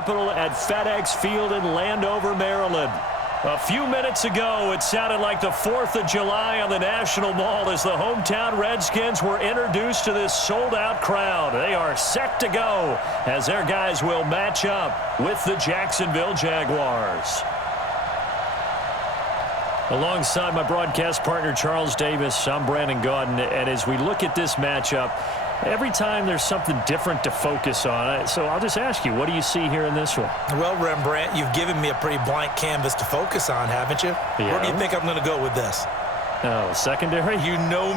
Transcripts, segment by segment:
capital at FedEx Field in Landover, Maryland. A few minutes ago, it sounded like the 4th of July on the National Mall as the hometown Redskins were introduced to this sold-out crowd. They are set to go as their guys will match up with the Jacksonville Jaguars. Alongside my broadcast partner, Charles Davis, I'm Brandon Gaudin, and as we look at this matchup, every time there's something different to focus on. So I'll just ask you, what do you see here in this one? Well, Rembrandt, you've given me a pretty blank canvas to focus on, haven't you? Yeah. Where do you think I'm going to go with this? Oh, secondary? You know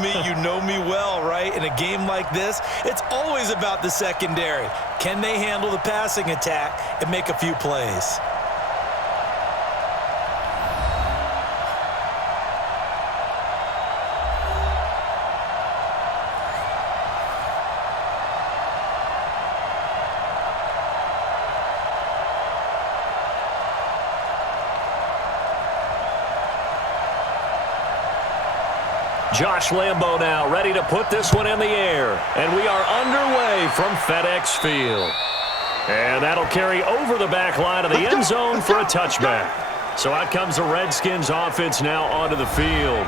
me well, right? In a game like this, it's always about the secondary. Can they handle the passing attack and make a few plays? Josh Lambo now ready to put this one in the air. And we are underway from FedEx Field. And that'll carry over the back line of the end zone for a touchback. So out comes the Redskins offense now onto the field.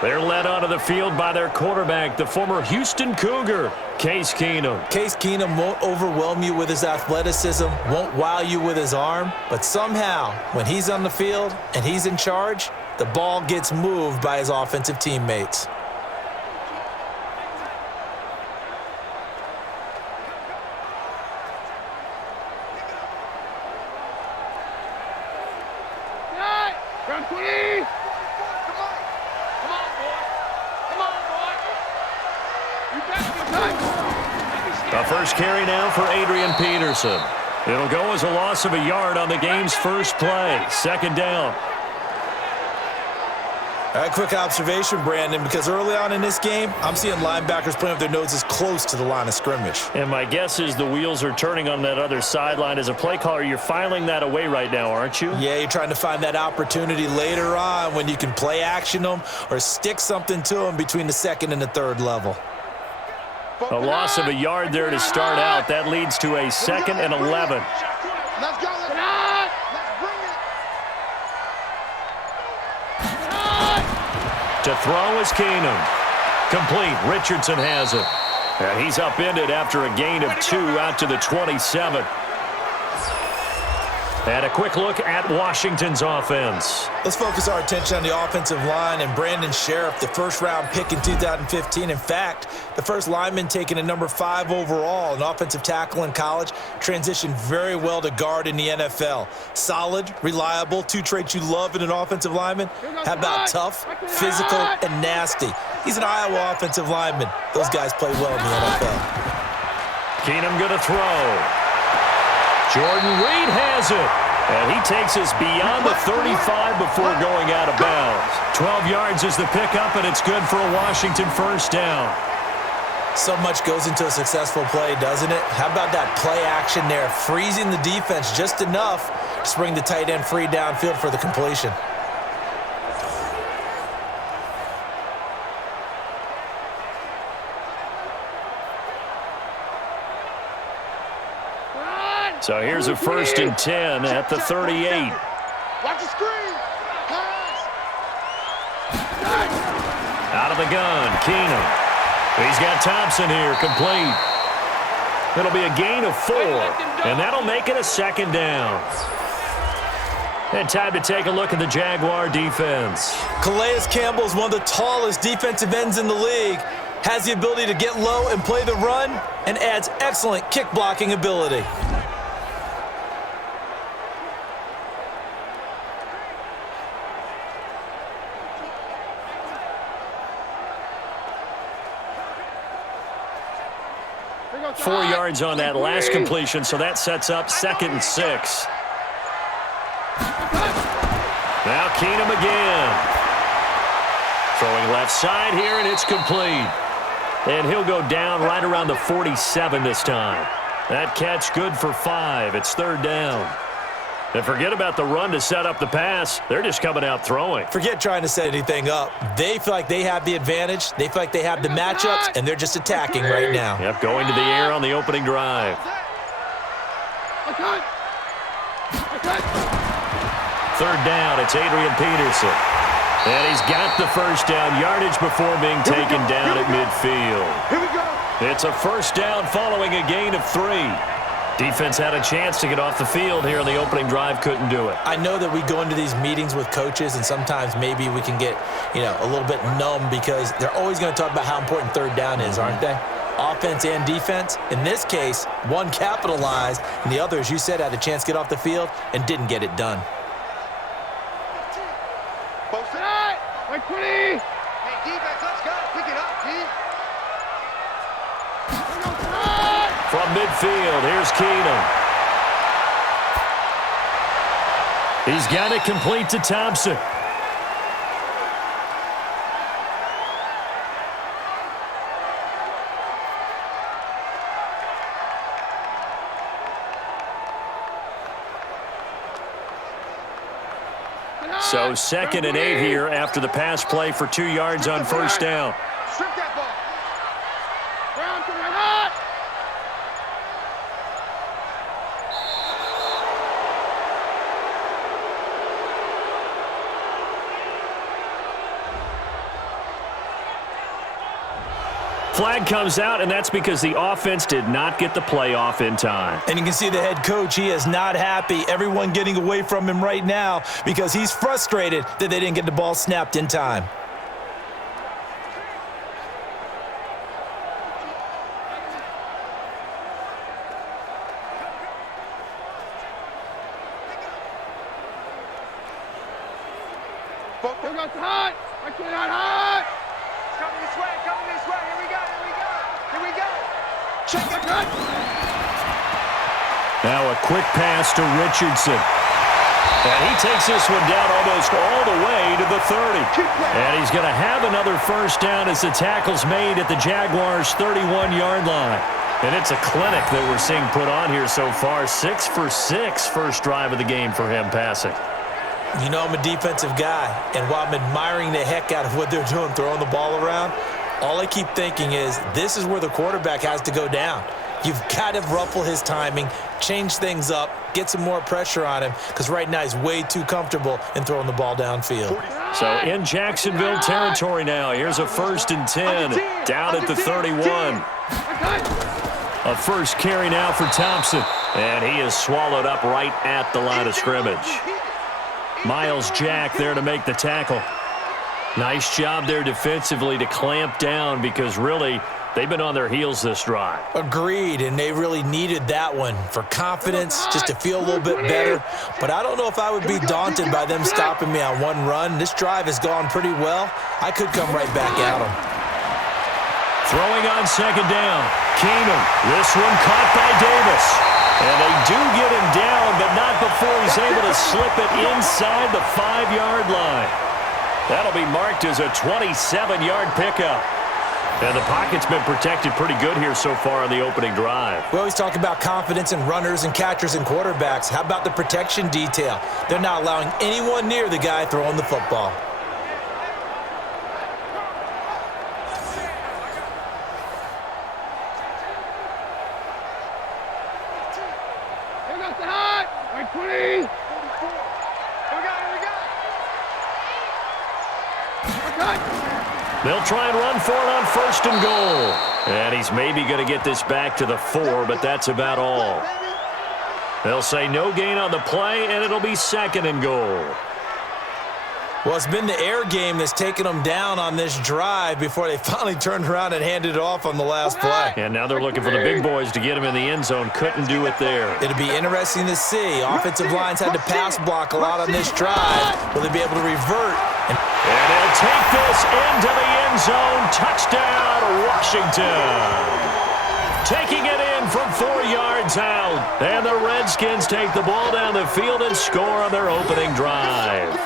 They're led onto the field by their quarterback, the former Houston Cougar, Case Keenum. Case Keenum won't overwhelm you with his athleticism, won't wow you with his arm, but somehow, when he's on the field and he's in charge, the ball gets moved by his offensive teammates. A first carry now for Adrian Peterson. It'll go as a loss of a yard on the game's first play. Second down. All right, quick observation, Brandon, because early on in this game, I'm seeing linebackers playing with their noses close to the line of scrimmage. And my guess is the wheels are turning on that other sideline. As a play caller, you're filing that away right now, aren't you? Yeah, you're trying to find that opportunity later on when you can play action them or stick something to them between the second and the third level. A loss of a yard there to start out. That leads to a 2nd and 11. Let's go. Let's bring it. To throw is Keenum. Complete. Richardson has it. And he's upended after a gain of 2 out to the 27. And a quick look at Washington's offense. Let's focus our attention on the offensive line and Brandon Sheriff, the first-round pick in 2015. In fact, the first lineman taken at number 5 overall, an offensive tackle in college, transitioned very well to guard in the NFL. Solid, reliable, 2 traits you love in an offensive lineman. How about tough, physical, and nasty? He's an Iowa offensive lineman. Those guys play well in the NFL. Keenum going to throw. Jordan Reed has it. And he takes us beyond the 35 before going out of bounds. 12 yards is the pickup, and it's good for a Washington first down. So much goes into a successful play, doesn't it? How about that play action there, freezing the defense just enough to bring the tight end free downfield for the completion. So here's a 1st and 10 at the 38. Watch the screen. Pass. Out of the gun, Keenum. He's got Thompson here, complete. It'll be a gain of 4, and that'll make it a 2nd down. And time to take a look at the Jaguar defense. Calais Campbell is one of the tallest defensive ends in the league. Has the ability to get low and play the run, and adds excellent kick blocking ability. Four yards on that last completion, so that sets up 2nd and 6. Now Keenum again. Throwing left side here, and it's complete. And he'll go down right around the 47 this time. That catch good for 5. It's 3rd down. And forget about the run to set up the pass. They're just coming out throwing. Forget trying to set anything up. They feel like they have the advantage. They feel like they have the matchups, and they're just attacking right now. Yep, going to the air on the opening drive. Third down, it's Adrian Peterson. And he's got the first down yardage before being taken down at midfield. Here we go. It's a first down following a gain of 3. Defense had a chance to get off the field here on the opening drive, couldn't do it. I know that we go into these meetings with coaches, and sometimes maybe we can get, a little bit numb because they're always going to talk about how important third down is, aren't they? Offense and defense. In this case, one capitalized, and the other, as you said, had a chance to get off the field and didn't get it done. Both side. Like 20. Hey, defense, let's go. Pick it up, G. From midfield, here's Keenum. He's got it complete to Thompson. So 2nd and 8 here after the pass play for 2 yards on first down. Strip that ball. Round to the right. Flag comes out, and that's because the offense did not get the play off in time. And you can see the head coach, he is not happy. Everyone getting away from him right now because he's frustrated that they didn't get the ball snapped in time. Here goes hot. I cannot hot. Coming this way. Coming this way. Here we go. Here we go. Here we go. Check the cut. Now a quick pass to Richardson. And he takes this one down almost all the way to the 30. And he's going to have another first down as the tackle's made at the Jaguars' 31-yard line. And it's a clinic that we're seeing put on here so far. 6 for 6 first drive of the game for him passing. You know I'm a defensive guy, and while I'm admiring the heck out of what they're doing, throwing the ball around, all I keep thinking is this is where the quarterback has to go down. You've got to ruffle his timing, change things up, get some more pressure on him, because right now he's way too comfortable in throwing the ball downfield. So in Jacksonville territory now, here's a 1st and 10 down at the 31. A first carry now for Thompson, and he is swallowed up right at the line of scrimmage. Miles Jack there to make the tackle. Nice job there defensively to clamp down because really they've been on their heels this drive. Agreed, and they really needed that one for confidence, just to feel a little bit better. But I don't know if I would be daunted by them stopping me on one run. This drive has gone pretty well. I could come right back at them. Throwing on 2nd down. Keenum. This one caught by Davis. And they do get him down, but not before he's able to slip it inside the 5-yard line. That'll be marked as a 27-yard pickup. And the pocket's been protected pretty good here so far on the opening drive. We always talk about confidence in runners and catchers and quarterbacks. How about the protection detail? They're not allowing anyone near the guy throwing the football. They'll try and run for it on 1st and goal. And he's maybe going to get this back to the 4, but that's about all. They'll say no gain on the play, and it'll be 2nd and goal. Well, it's been the air game that's taken them down on this drive before they finally turned around and handed it off on the last play. And now they're looking for the big boys to get him in the end zone. Couldn't do it there. It'll be interesting to see. Offensive lines had to pass block a lot on this drive. Will they be able to revert? And he'll take this into the end zone. Touchdown, Washington. Taking it in from 4 yards out. And the Redskins take the ball down the field and score on their opening drive.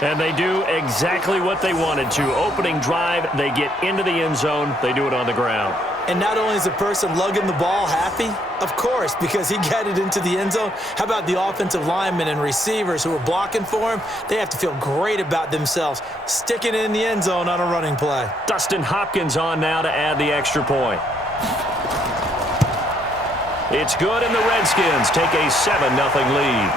And they do exactly what they wanted to. Opening drive, they get into the end zone. They do it on the ground. And not only is the person lugging the ball happy, of course, because he got it into the end zone. How about the offensive linemen and receivers who are blocking for him? They have to feel great about themselves, sticking it in the end zone on a running play. Dustin Hopkins on now to add the extra point. It's good, and the Redskins take a 7-0 lead.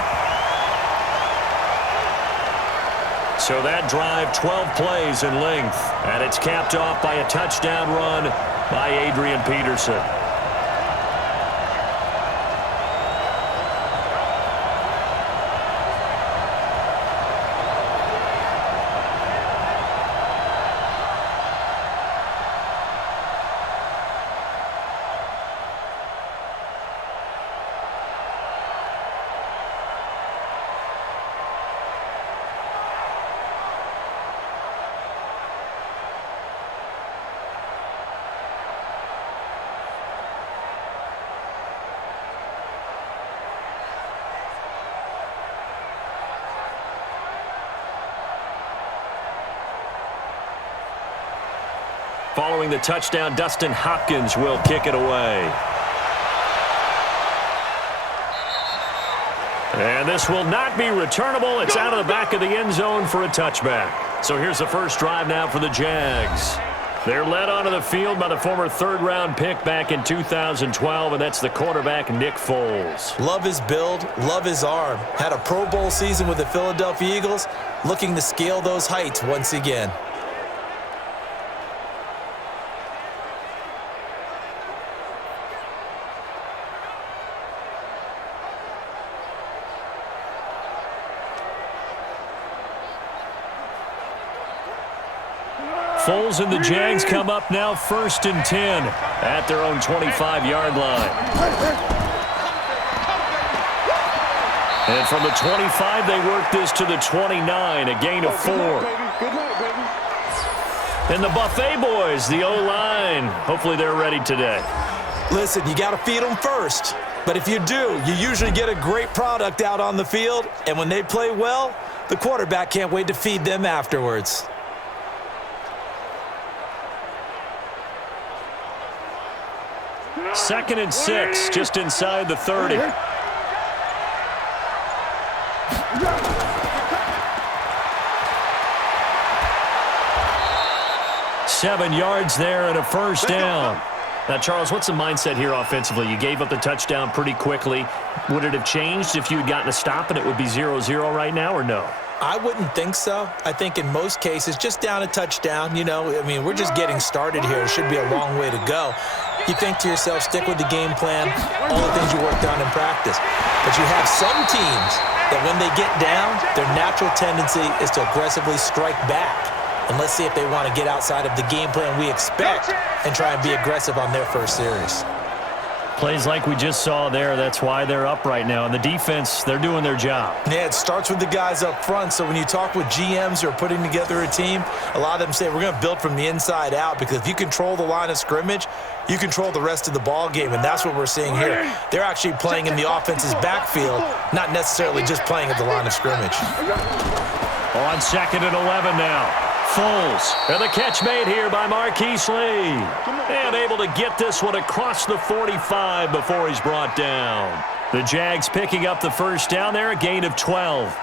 So that drive, 12 plays in length, and it's capped off by a touchdown run by Adrian Peterson. Following the touchdown, Dustin Hopkins will kick it away. And this will not be returnable. It's out of the back of the end zone for a touchback. So here's the first drive now for the Jags. They're led onto the field by the former third-round pick back in 2012, and that's the quarterback, Nick Foles. Love his build, love his arm. Had a Pro Bowl season with the Philadelphia Eagles, looking to scale those heights once again. Foles and the Jags come up now 1st and 10 at their own 25-yard line. And from the 25, they work this to the 29, a gain of 4. And the Buffet boys, the O-line, hopefully they're ready today. Listen, you got to feed them first. But if you do, you usually get a great product out on the field. And when they play well, the quarterback can't wait to feed them afterwards. Second and 6, just inside the 30. Seven yards there and a first down. Now, Charles, what's the mindset here offensively? You gave up the touchdown pretty quickly. Would it have changed if you had gotten a stop and it would be 0-0 right now, or no? I wouldn't think so. I think in most cases, just down a touchdown, you know, I mean, we're just getting started here. It should be a long way to go. You think to yourself, stick with the game plan, all the things you worked on in practice. But you have some teams that when they get down, their natural tendency is to aggressively strike back. And let's see if they want to get outside of the game plan we expect and try and be aggressive on their first series. Plays like we just saw there, that's why they're up right now. And the defense, they're doing their job. Yeah, it starts with the guys up front. So when you talk with GMs who are putting together a team, a lot of them say we're going to build from the inside out, because if you control the line of scrimmage, you control the rest of the ball game, and that's what we're seeing here. They're actually playing in the offense's backfield, not necessarily just playing at the line of scrimmage. On 2nd and 11 now. Foles, and the catch made here by Marquise Lee. And able to get this one across the 45 before he's brought down. The Jags picking up the first down there, a gain of 12.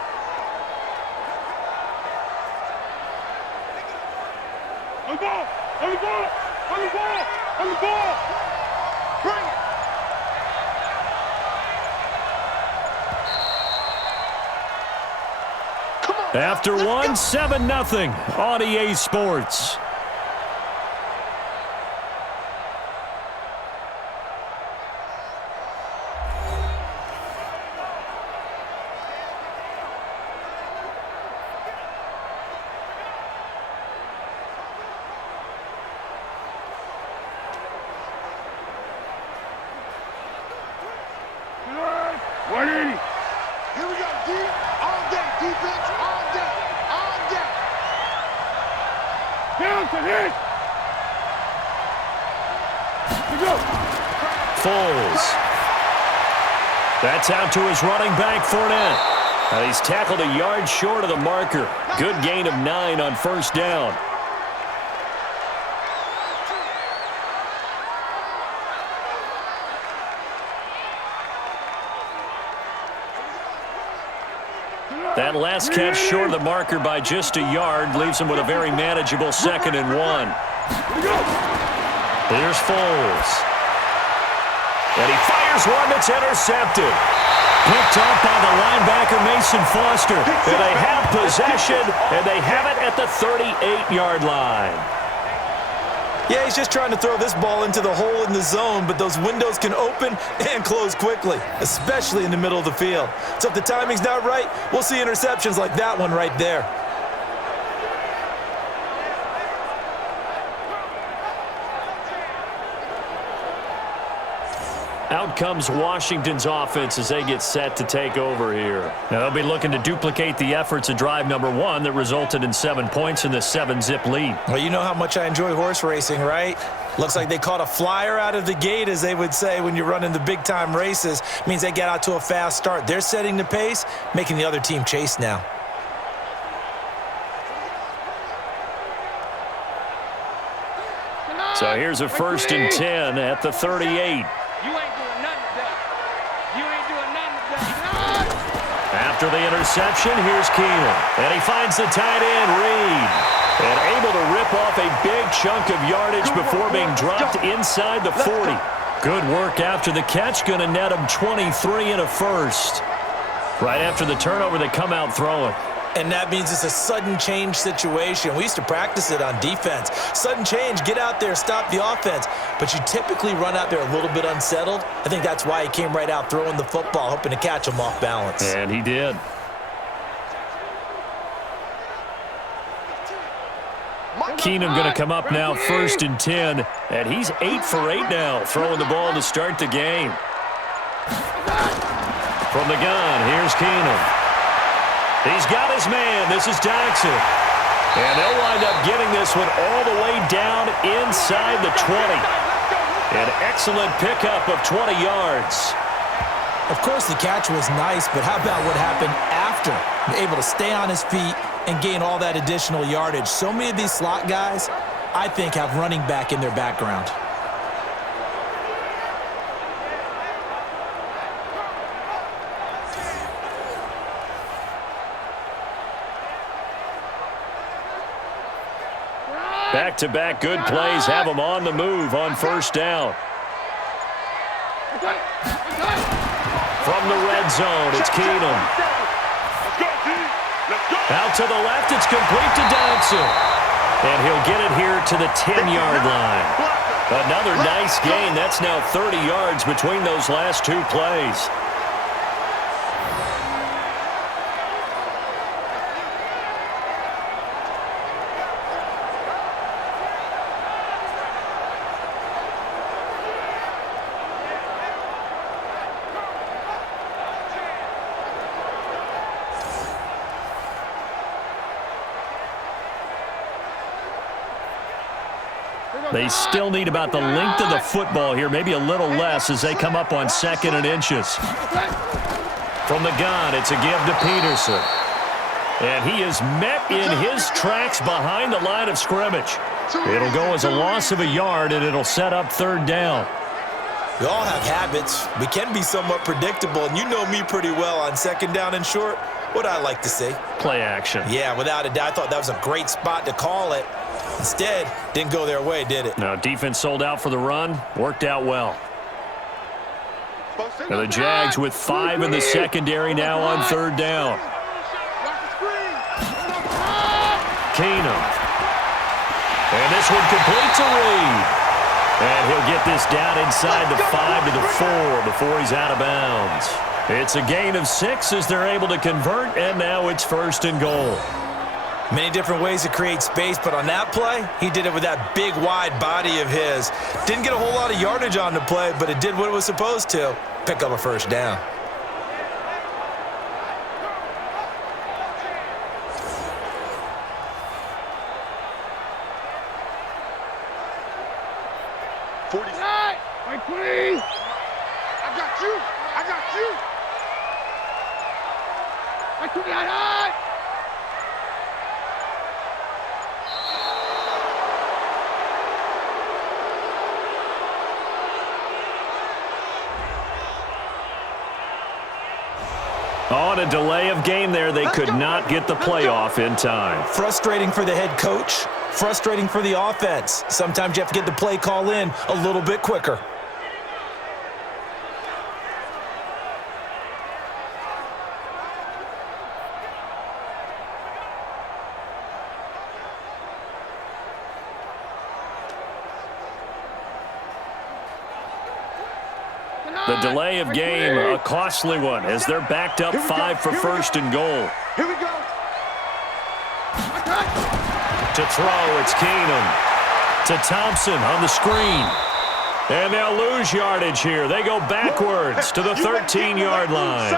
On the ball! On the ball! On the ball! On the ball! Bring it! After one, 7-0 on EA Sports. Here we go, D. All day, defense, all day, all day. Down to hit. Here we go. Foles. That's out to his running back, Fournette. Now he's tackled a yard short of the marker. Good gain of 9 on first down. That last catch short of the marker by just a yard leaves him with a very manageable 2nd and 1. Here's Foles. And he fires here's one that's intercepted. Picked up by the linebacker, Mason Foster. And they have possession, and they have it at the 38-yard line. Yeah, he's just trying to throw this ball into the hole in the zone, but those windows can open and close quickly, especially in the middle of the field. So if the timing's not right, we'll see interceptions like that one right there. Out comes Washington's offense as they get set to take over here. Now they'll be looking to duplicate the efforts of drive number 1 that resulted in 7 points in the 7-zip lead. Well, you know how much I enjoy horse racing, right? Looks like they caught a flyer out of the gate, as they would say when you're running the big-time races. Means they get out to a fast start. They're setting the pace, making the other team chase now. So here's a 1st and 10 at the 38. After the interception, here's Keenan. And he finds the tight end, Reed. And able to rip off a big chunk of yardage before being dropped inside the 40. Good work after the catch. Going to net him 23 and a first. Right after the turnover, they come out throwing. And that means it's a sudden change situation. We used to practice it on defense. Sudden change, get out there, stop the offense. But you typically run out there a little bit unsettled. I think that's why he came right out throwing the football, hoping to catch him off balance. And he did. Keenum going to come up now 1st and 10. And he's 8 for 8 now, throwing the ball to start the game. From the gun, here's Keenum. He's got his man. This is Jackson. And they'll wind up getting this one all the way down inside the 20. An excellent pickup of 20 yards. Of course, the catch was nice, but how about what happened after? Able to stay on his feet and gain all that additional yardage. So many of these slot guys, I think, have running back in their background. Back-to-back good plays have them on the move on 1st down. From the red zone, it's Keenum. Out to the left, it's complete to Dodson. And he'll get it here to the 10-yard line. Another nice gain. That's now 30 yards between those last 2 plays. They still need about the length of the football here, maybe a little less as they come up on 2nd and inches. From the gun, it's a give to Peterson. And he is met in his tracks behind the line of scrimmage. It'll go as a loss of a yard, and it'll set up 3rd down. We all have habits. We can be somewhat predictable, and you know me pretty well on 2nd down and short. What I like to see. Play action. Yeah, without a doubt, I thought that was a great spot to call it. Instead, didn't go their way, did it? No, defense sold out for the run. Worked out well. And the Jags with 5 in the secondary now on 3rd down. Keenum. And this one complete to Reed. And he'll get this down inside the 5 to the 4 before he's out of bounds. It's a gain of 6 as they're able to convert, and now it's 1st and goal. Many different ways to create space, but on that play, he did it with that big, wide body of his. Didn't get a whole lot of yardage on the play, but it did what it was supposed to. Pick up a 1st down. Wait, please! I got you! I got you! I took that high! On a delay of game there, they could not get the playoff in time. Frustrating for the head coach. Frustrating for the offense. Sometimes you have to get the play call in a little bit quicker. The delay of game, a costly one, as they're backed up 5 for first and goal. Here we go. To throw, it's Keenum. To Thompson on the screen. And they'll lose yardage here. They go backwards to the 13-yard line.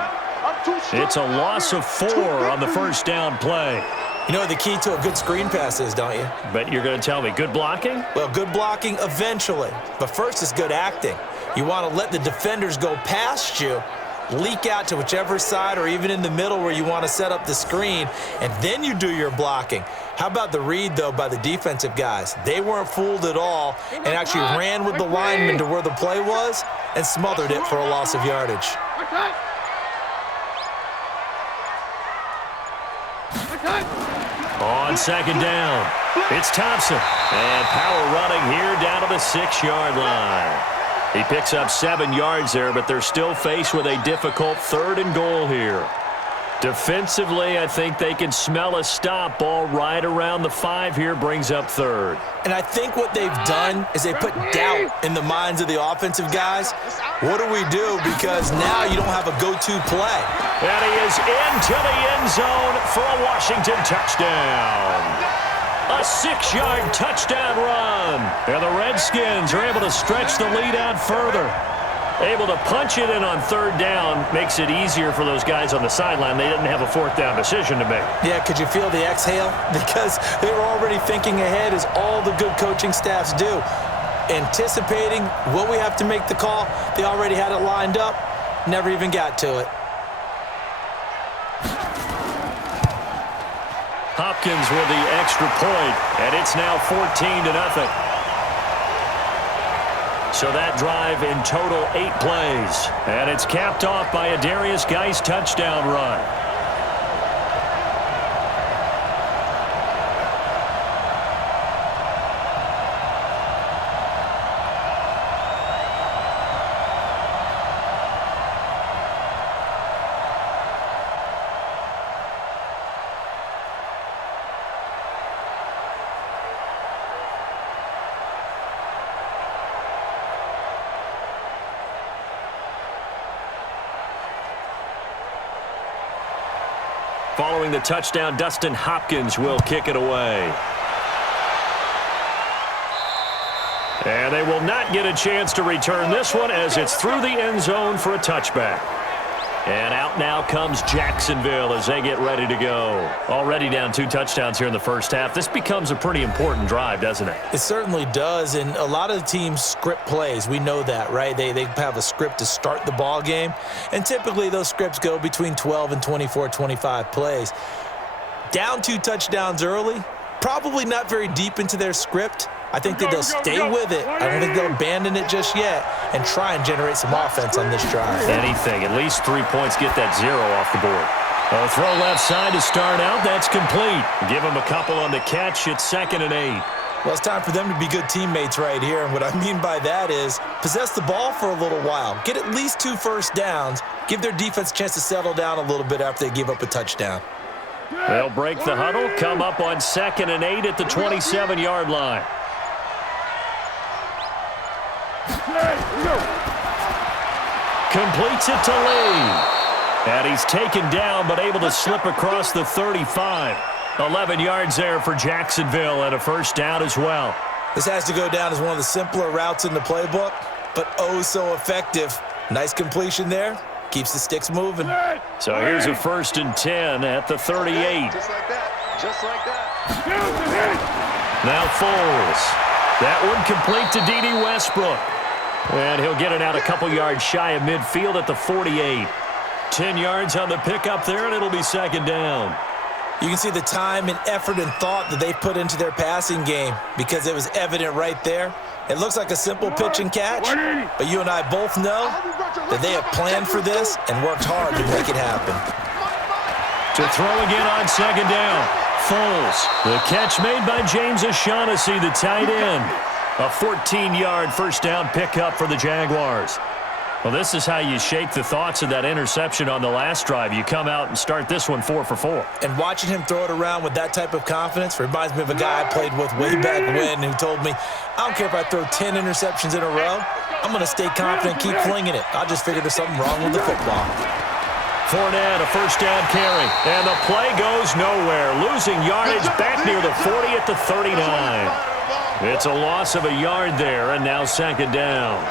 It's a loss of 4 on the first down play. You know what the key to a good screen pass is, don't you? But you're going to tell me, good blocking? Well, good blocking eventually. But first is good acting. You want to let the defenders go past you, leak out to whichever side or even in the middle where you want to set up the screen, and then you do your blocking. How about the read, though, by the defensive guys? They weren't fooled at all and actually ran with the lineman to where the play was and smothered it for a loss of yardage. On second down, it's Thompson. And power running here down to the 6-yard line. He picks up 7 yards there, but they're still faced with a difficult 3rd and goal here. Defensively, I think they can smell a stop. Ball right around the 5 here, brings up 3rd. And I think what they've done is they put doubt in the minds of the offensive guys. What do we do? Because now you don't have a go-to play. And he is into the end zone for a Washington touchdown. A 6-yard touchdown run. And the Redskins are able to stretch the lead out further. Able to punch it in on 3rd down makes it easier for those guys on the sideline. They didn't have a 4th down decision to make. Yeah, could you feel the exhale? Because they were already thinking ahead, as all the good coaching staffs do. Anticipating what we have to make the call. They already had it lined up. Never even got to it. Hopkins with the extra point, and it's now 14-0. So that drive in total 8 plays. And it's capped off by a Darius Geis touchdown run. Following the touchdown, Dustin Hopkins will kick it away. And they will not get a chance to return this one as it's through the end zone for a touchback. And out now comes Jacksonville as they get ready to go. Already down 2 touchdowns here in the first half. This becomes a pretty important drive, doesn't it? It certainly does, and a lot of the teams script plays. We know that, right? They have a script to start the ball game, and typically those scripts go between 12 and 24, 25 plays. Down 2 touchdowns early, probably not very deep into their script. I think that they'll stay with it. I don't think they'll abandon it just yet and try and generate some offense on this drive. Anything. At least 3 points. Get that 0 off the board. A throw left side to start out. That's complete. Give them a couple on the catch. It's 2nd and 8. Well, it's time for them to be good teammates right here. And what I mean by that is possess the ball for a little while. Get at least 2 first downs. Give their defense a chance to settle down a little bit after they give up a touchdown. They'll break the huddle. Come up on 2nd and 8 at the 27-yard line. Completes it to Lee. And he's taken down but able to slip across the 35. 11 yards there for Jacksonville and a first down as well. This has to go down as one of the simpler routes in the playbook, but oh so effective. Nice completion there. Keeps the sticks moving. So here's a 1st and 10 at the 38. Just like that. Just like that. Now Foles. That one complete to D.D. Westbrook. And he'll get it out a couple yards shy of midfield at the 48. 10 yards on the pickup there, and it'll be 2nd down. You can see the time and effort and thought that they put into their passing game because it was evident right there. It looks like a simple pitch and catch, but you and I both know that they have planned for this and worked hard to make it happen. To throw again on 2nd down. Foles. The catch made by James O'Shaughnessy, the tight end. A 14-yard first down pickup for the Jaguars. Well, this is how you shake the thoughts of that interception on the last drive. You come out and start this one 4 for 4. And watching him throw it around with that type of confidence reminds me of a guy I played with way back when who told me, I don't care if I throw 10 interceptions in a row. I'm going to stay confident, keep flinging it. I just figured there's something wrong with the football. Fournette, a first down carry. And the play goes nowhere. Losing yardage back near the 40 at the 39. It's a loss of a yard there, and now second down.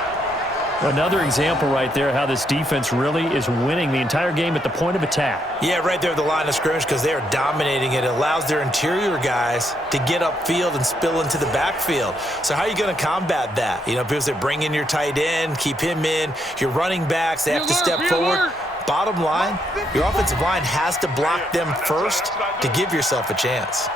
Another example right there how this defense really is winning the entire game at the point of attack. Yeah, right there at the line of scrimmage because they are dominating it. It allows their interior guys to get upfield and spill into the backfield. So how are you going to combat that? You know, because they bring in your tight end, keep him in. Your running backs, they have to step forward. Bottom line, your offensive line has to block them first to give yourself a chance.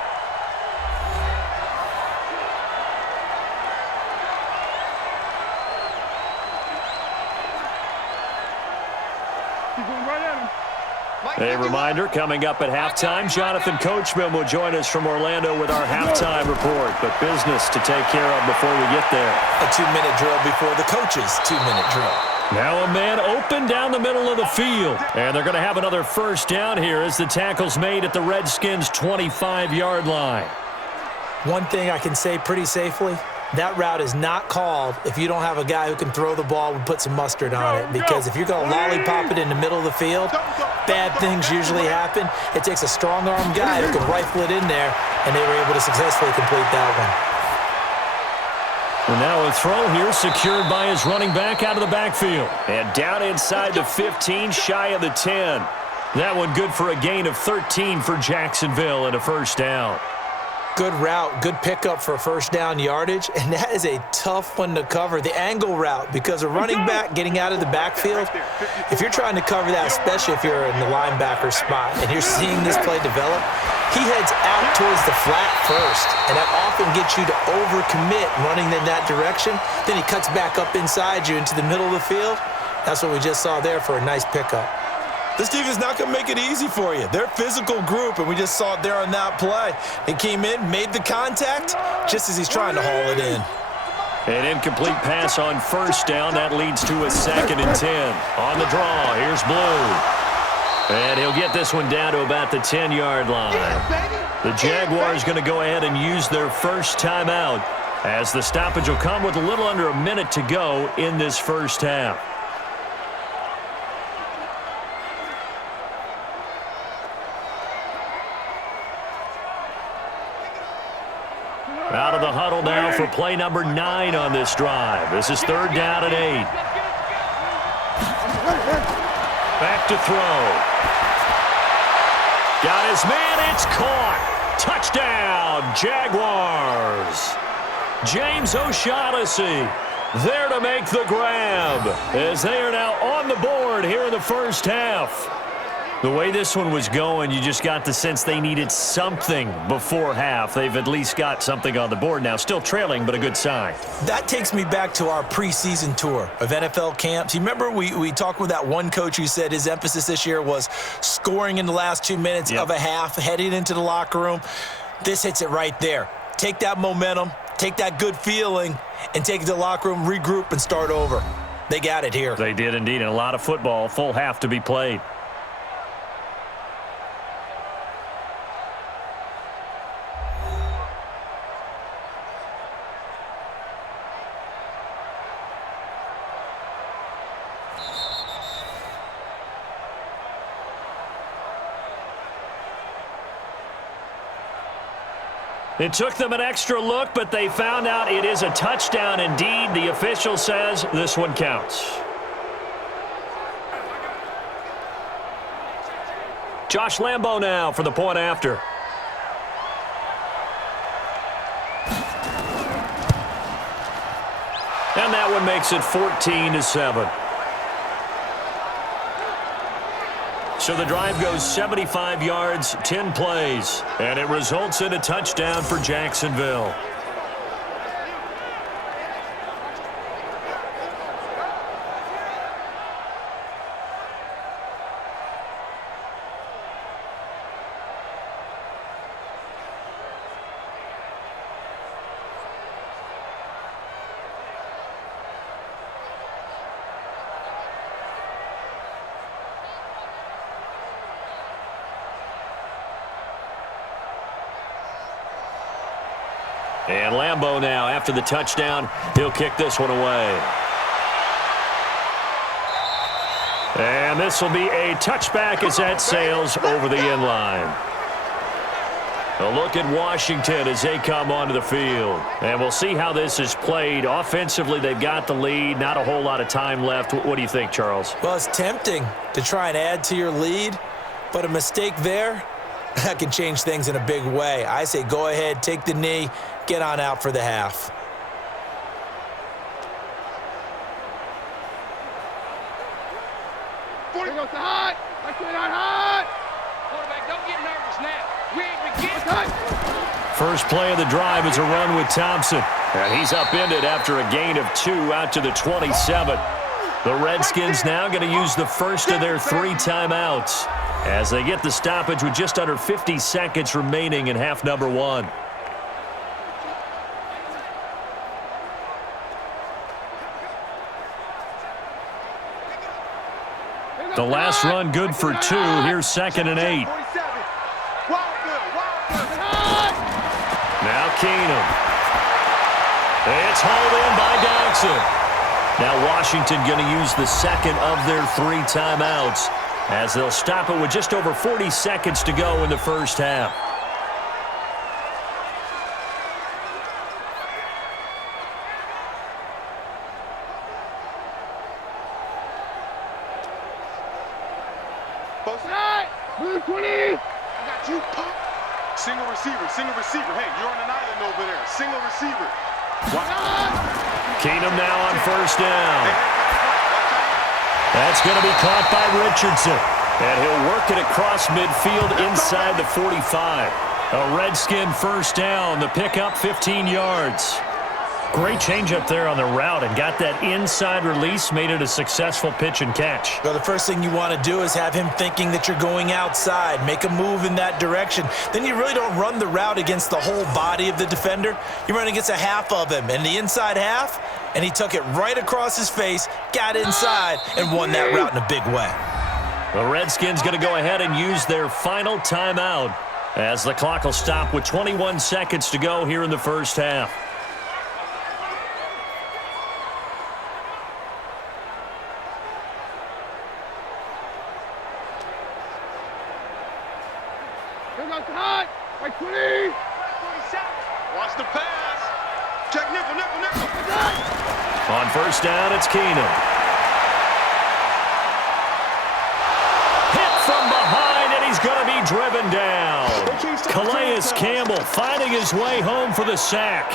A reminder, coming up at halftime, Jonathan Coachman will join us from Orlando with our halftime report. But business to take care of before we get there. A 2-minute drill before the coach's 2-minute drill. Now a man open down the middle of the field. And they're going to have another first down here as the tackle's made at the Redskins' 25-yard line. One thing I can say pretty safely, that route is not called if you don't have a guy who can throw the ball and put some mustard on it. Because if you're going to lollipop it in the middle of the field, bad things usually happen. It takes a strong-arm guy who can rifle it in there, and they were able to successfully complete that one. And now a throw here secured by his running back out of the backfield. And down inside the 15, shy of the 10. That one good for a gain of 13 for Jacksonville and a first down. Good route, good pickup for first down yardage, and that is a tough one to cover, the angle route, because a running back getting out of the backfield, if you're trying to cover that, especially if you're in the linebacker spot, and you're seeing this play develop, he heads out towards the flat first, and that often gets you to overcommit running in that direction. Then he cuts back up inside you into the middle of the field. That's what we just saw there for a nice pickup. This defense is not going to make it easy for you. They're a physical group, and we just saw it there on that play. They came in, made the contact, just as he's trying to haul it in. An incomplete pass on first down. That leads to a 2nd and 10. On the draw, here's Blue. And he'll get this one down to about the 10-yard line. The Jaguars going to go ahead and use their first timeout as the stoppage will come with a little under a minute to go in this first half. Out of the huddle now for play number 9 on this drive. This is 3rd down and 8. Back to throw. Got his man. It's caught. Touchdown, Jaguars. James O'Shaughnessy there to make the grab as they are now on the board here in the first half. The way this one was going, you just got the sense they needed something before half. They've at least got something on the board now. Still trailing, but a good sign. That takes me back to our preseason tour of NFL camps. You remember we talked with that one coach who said his emphasis this year was scoring in the last 2 minutes of a half, heading into the locker room. This hits it right there. Take that momentum, take that good feeling, and take it to the locker room, regroup, and start over. They got it here. They did indeed, and a lot of football, full half to be played. It took them an extra look, but they found out it is a touchdown indeed. The official says this one counts. Josh Lambo now for the point after. And that one makes it 14-7. So the drive goes 75 yards, 10 plays, and it results in a touchdown for Jacksonville. And Lambo now, after the touchdown, he'll kick this one away. And this will be a touchback as that sails over the end line. A look at Washington as they come onto the field. And we'll see how this is played. Offensively, they've got the lead. Not a whole lot of time left. What do you think, Charles? Well, it's tempting to try and add to your lead, but a mistake there, that can change things in a big way. I say go ahead, take the knee, get on out for the half. Here goes the hot. Let's get on hot. Quarterback, don't get nervous now. We ain't beginning. First play of the drive is a run with Thompson. And he's upended after a gain of 2 out to the 27. The Redskins now going to use the first of their 3 timeouts as they get the stoppage with just under 50 seconds remaining in half number 1. The last run good for 2. Here's 2nd and 8. Now Keenum. It's hauled in by Dodson. Now Washington going to use the second of their 3 timeouts as they'll stop it with just over 40 seconds to go in the first half. Move 20. I got you, pop. Single receiver. Hey, you're on an island over there. Single receiver. Keenum now on first down. That's going to be caught by Richardson. And he'll work it across midfield inside the 45. A Redskin first down. The pickup 15 yards. Great change up there on the route and got that inside release, made it a successful pitch and catch. Well, the first thing you want to do is have him thinking that you're going outside, make a move in that direction. Then you really don't run the route against the whole body of the defender. You run against a half of him, and the inside half, and he took it right across his face, got inside, and won that route in a big way. The Redskins going to go ahead and use their final timeout as the clock will stop with 21 seconds to go here in the first half. Watch the pass. Check nickel. On first down, it's Keenum. Hit from behind, and he's going to be driven down. Calais Campbell finding his way home for the sack.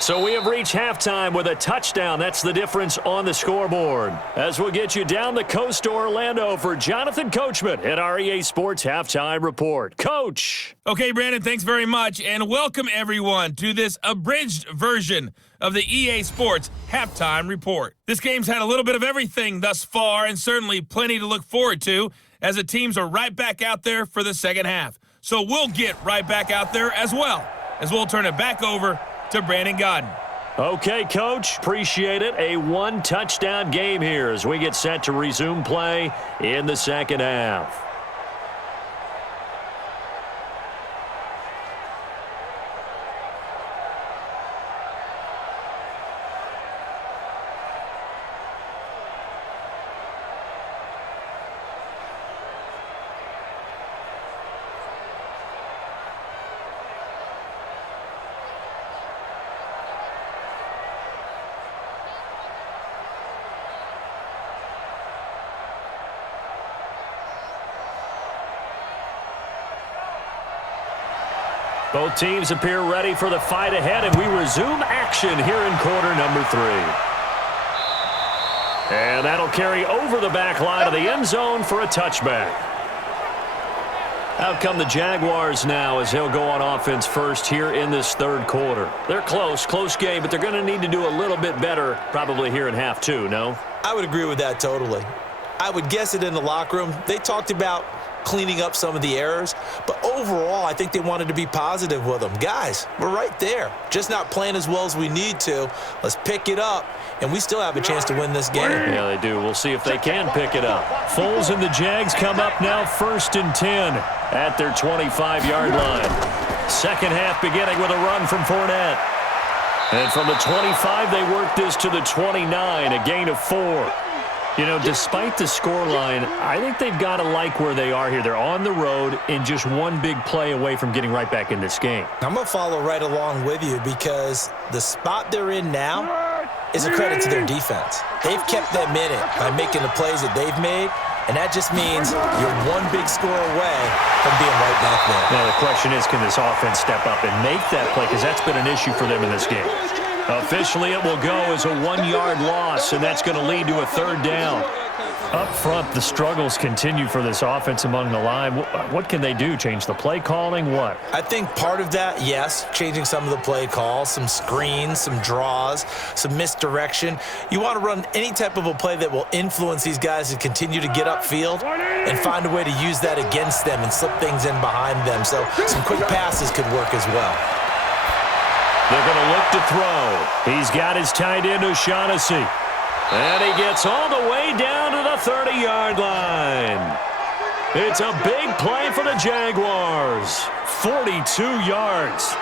So we have reached halftime with a touchdown. That's the difference on the scoreboard. As we'll get you down the coast to Orlando for Jonathan Coachman at our EA Sports Halftime Report. Coach. Okay, Brandon, thanks very much. And welcome, everyone, to this abridged version of the EA Sports Halftime Report. This game's had a little bit of everything thus far and certainly plenty to look forward to as the teams are right back out there for the second half. So we'll get right back out there as well as we'll turn it back over to Brandon Godden. Okay, Coach. Appreciate it. A 1-touchdown game here as we get set to resume play in the second half. Both teams appear ready for the fight ahead, and we resume action here in quarter number 3. And that'll carry over the back line of the end zone for a touchback. Out come the Jaguars now as they'll go on offense first here in this third quarter. They're close game, but they're going to need to do a little bit better probably here in half 2, no? I would agree with that totally. I would guess it in the locker room. They talked about cleaning up some of the errors. But overall, I think they wanted to be positive with them. Guys, we're right there. Just not playing as well as we need to. Let's pick it up, and we still have a chance to win this game. Yeah, they do. We'll see if they can pick it up. Foles and the Jags come up now 1st and 10 at their 25-yard line. Second half beginning with a run from Fournette. And from the 25, they work this to the 29, a gain of 4. You know, despite the scoreline, I think they've got to like where they are here. They're on the road and just one big play away from getting right back in this game. I'm going to follow right along with you because the spot they're in now is a credit to their defense. They've kept them in it by making the plays that they've made, and that just means you're one big score away from being right back there. Now, the question is, can this offense step up and make that play? Because that's been an issue for them in this game. Officially, it will go as a 1-yard loss, and that's going to lead to a 3rd down. Up front, the struggles continue for this offense among the line. What can they do? Change the play calling? What? I think part of that, yes, changing some of the play calls, some screens, some draws, some misdirection. You want to run any type of a play that will influence these guys to continue to get upfield and find a way to use that against them and slip things in behind them. So some quick passes could work as well. They're going to look to throw. He's got his tight end, O'Shaughnessy. And he gets all the way down to the 30-yard line. It's a big play for the Jaguars. 42 yards.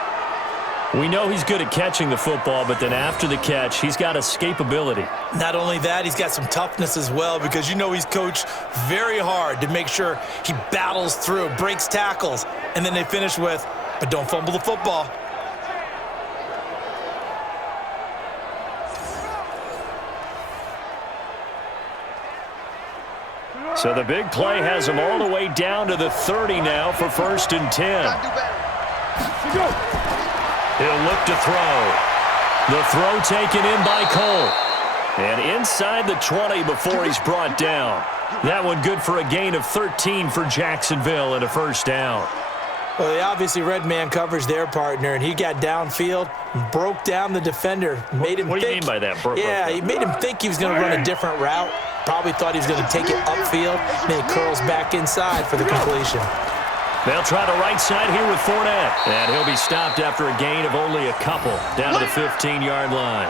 We know he's good at catching the football, but then after the catch, he's got escapability. Not only that, he's got some toughness as well because you know he's coached very hard to make sure he battles through, breaks tackles, and then they finish with, but don't fumble the football. So the big play has him all the way down to the 30 now for 1st and 10. He'll look to throw. The throw taken in by Cole. And inside the 20 before he's brought down. That one good for a gain of 13 for Jacksonville and a 1st down. Well, they obviously red man coverage their partner, and he got downfield, broke down the defender, made him think. What do you mean by that? Yeah, he made him think he was going to run a different route. Probably thought he was going to take it upfield, and then he curls back inside for the completion. They'll try the right side here with Fournette, and he'll be stopped after a gain of only a couple down to the 15-yard line.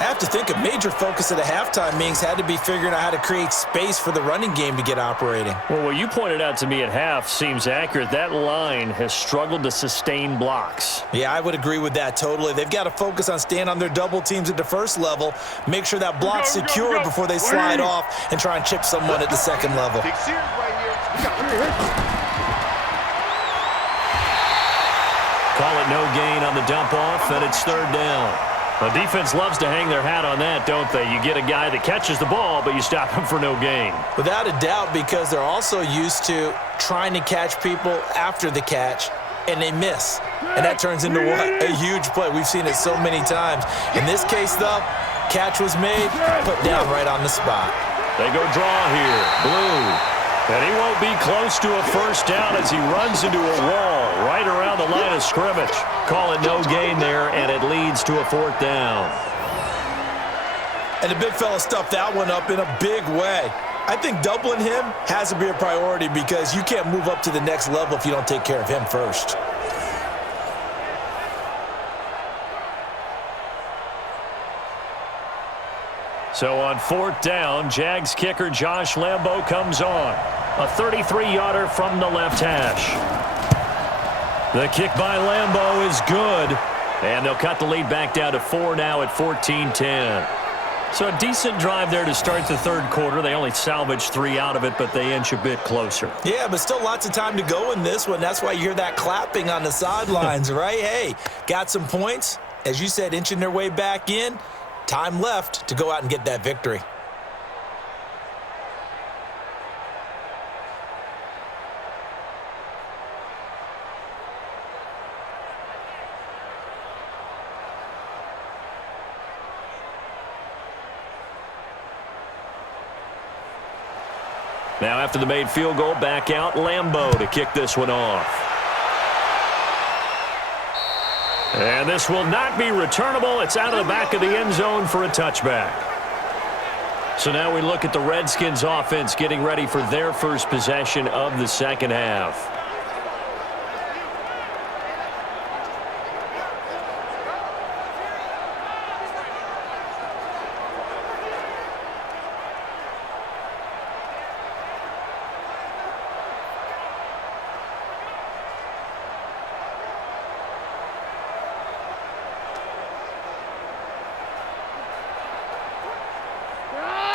I have to think a major focus at the halftime meetings had to be figuring out how to create space for the running game to get operating. Well, what you pointed out to me at half seems accurate. That line has struggled to sustain blocks. Yeah, I would agree with that totally. They've got to focus on staying on their double teams at the first level, make sure that block's secure before they slide off and try and chip someone at the second level. Call it no gain on the dump off, and it's 3rd down. The defense loves to hang their hat on that, don't they? You get a guy that catches the ball, but you stop him for no gain. Without a doubt, because they're also used to trying to catch people after the catch, and they miss. And that turns into what? A huge play. We've seen it so many times. In this case, though, catch was made, put down right on the spot. They go draw here. Blue. And he won't be close to a 1st down as he runs into a wall right around the line of scrimmage. Call it no gain there, and it leads to a 4th down. And the big fella stuffed that one up in a big way. I think doubling him has to be a priority because you can't move up to the next level if you don't take care of him first. So on 4th down, Jags kicker Josh Lambo comes on. A 33-yarder from the left hash. The kick by Lambo is good. And they'll cut the lead back down to 4 now at 14-10. So a decent drive there to start the 3rd quarter. They only salvaged 3 out of it, but they inch a bit closer. Yeah, but still lots of time to go in this one. That's why you hear that clapping on the sidelines, right? Hey, got some points. As you said, inching their way back in. Time left to go out and get that victory. Now after the made field goal, back out Lambo to kick this one off. And this will not be returnable. It's out of the back of the end zone for a touchback. So now we look at the Redskins offense getting ready for their first possession of the second half.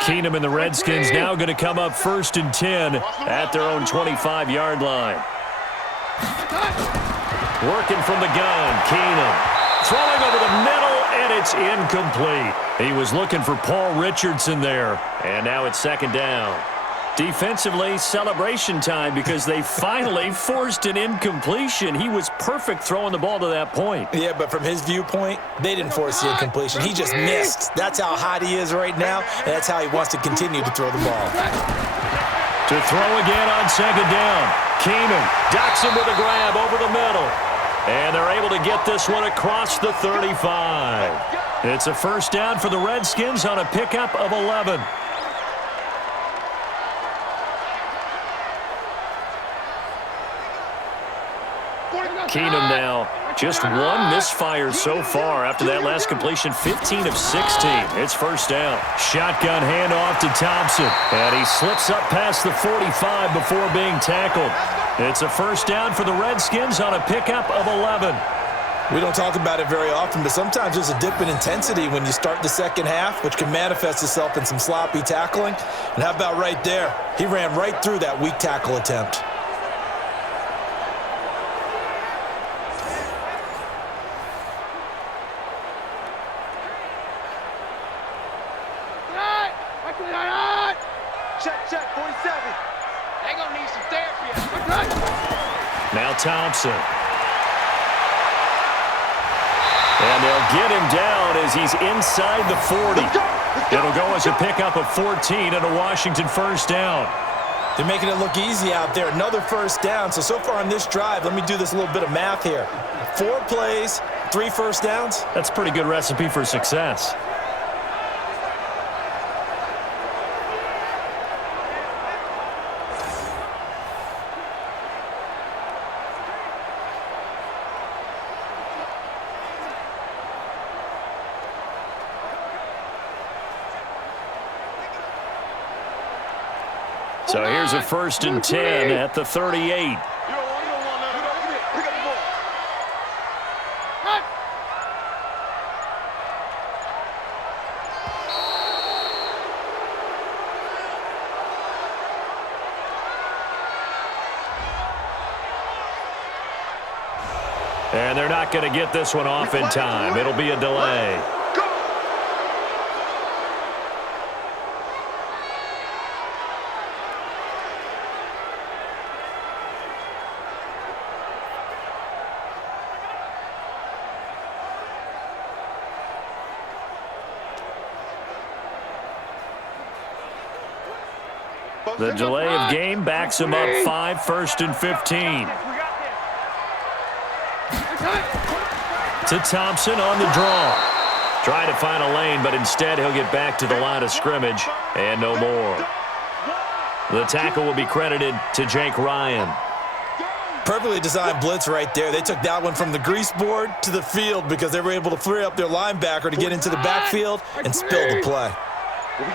Keenum and the Redskins now going to come up 1st and 10 at their own 25-yard line. Working from the gun, Keenum. Throwing over the middle, and it's incomplete. He was looking for Paul Richardson there, and now it's 2nd down. Defensively, celebration time because they finally forced an incompletion. He was perfect throwing the ball to that point. Yeah, but from his viewpoint, they didn't force the incompletion. He just missed. That's how hot he is right now, and that's how he wants to continue to throw the ball. To throw again on 2nd down. Keenum docks him with a grab over the middle. And they're able to get this one across the 35. It's a 1st down for the Redskins on a pickup of 11. Keenum now, just one misfire so far after that last completion, 15 of 16. It's 1st down. Shotgun handoff to Thompson, and he slips up past the 45 before being tackled. It's a 1st down for the Redskins on a pickup of 11. We don't talk about it very often, but sometimes there's a dip in intensity when you start the second half, which can manifest itself in some sloppy tackling. And how about right there? He ran right through that weak tackle attempt. Check, 47. They gonna need some therapy. Now Thompson. And they'll get him down as he's inside the 40. It'll go as a pickup of 14 and a Washington 1st down. They're making it look easy out there. Another 1st down. So far on this drive, let me do this little bit of math here. 4 plays, 3 1st downs. That's a pretty good recipe for success. So here's a 1st and 10 at the 38. And they're not going to get this one off in time. It'll be a delay. The delay of game backs him up 5, 1st and 15. To Thompson on the draw. Trying to find a lane, but instead he'll get back to the line of scrimmage and no more. The tackle will be credited to Jake Ryan. Perfectly designed blitz right there. They took that one from the grease board to the field because they were able to free up their linebacker to get into the backfield and spill the play. What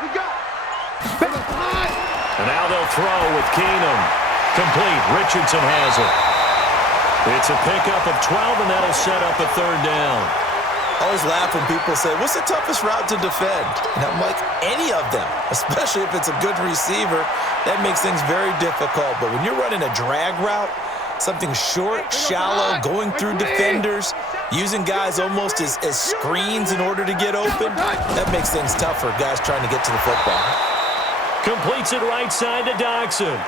we got? And now they'll throw with Keenum. Complete. Richardson has it. It's a pickup of 12, and that'll set up a 3rd down. I always laugh when people say, what's the toughest route to defend? And I'm like, any of them, especially if it's a good receiver. That makes things very difficult. But when you're running a drag route, something short, shallow, going through defenders, using guys almost as screens in order to get open, that makes things tough for guys trying to get to the football. Completes it right side to Dodson.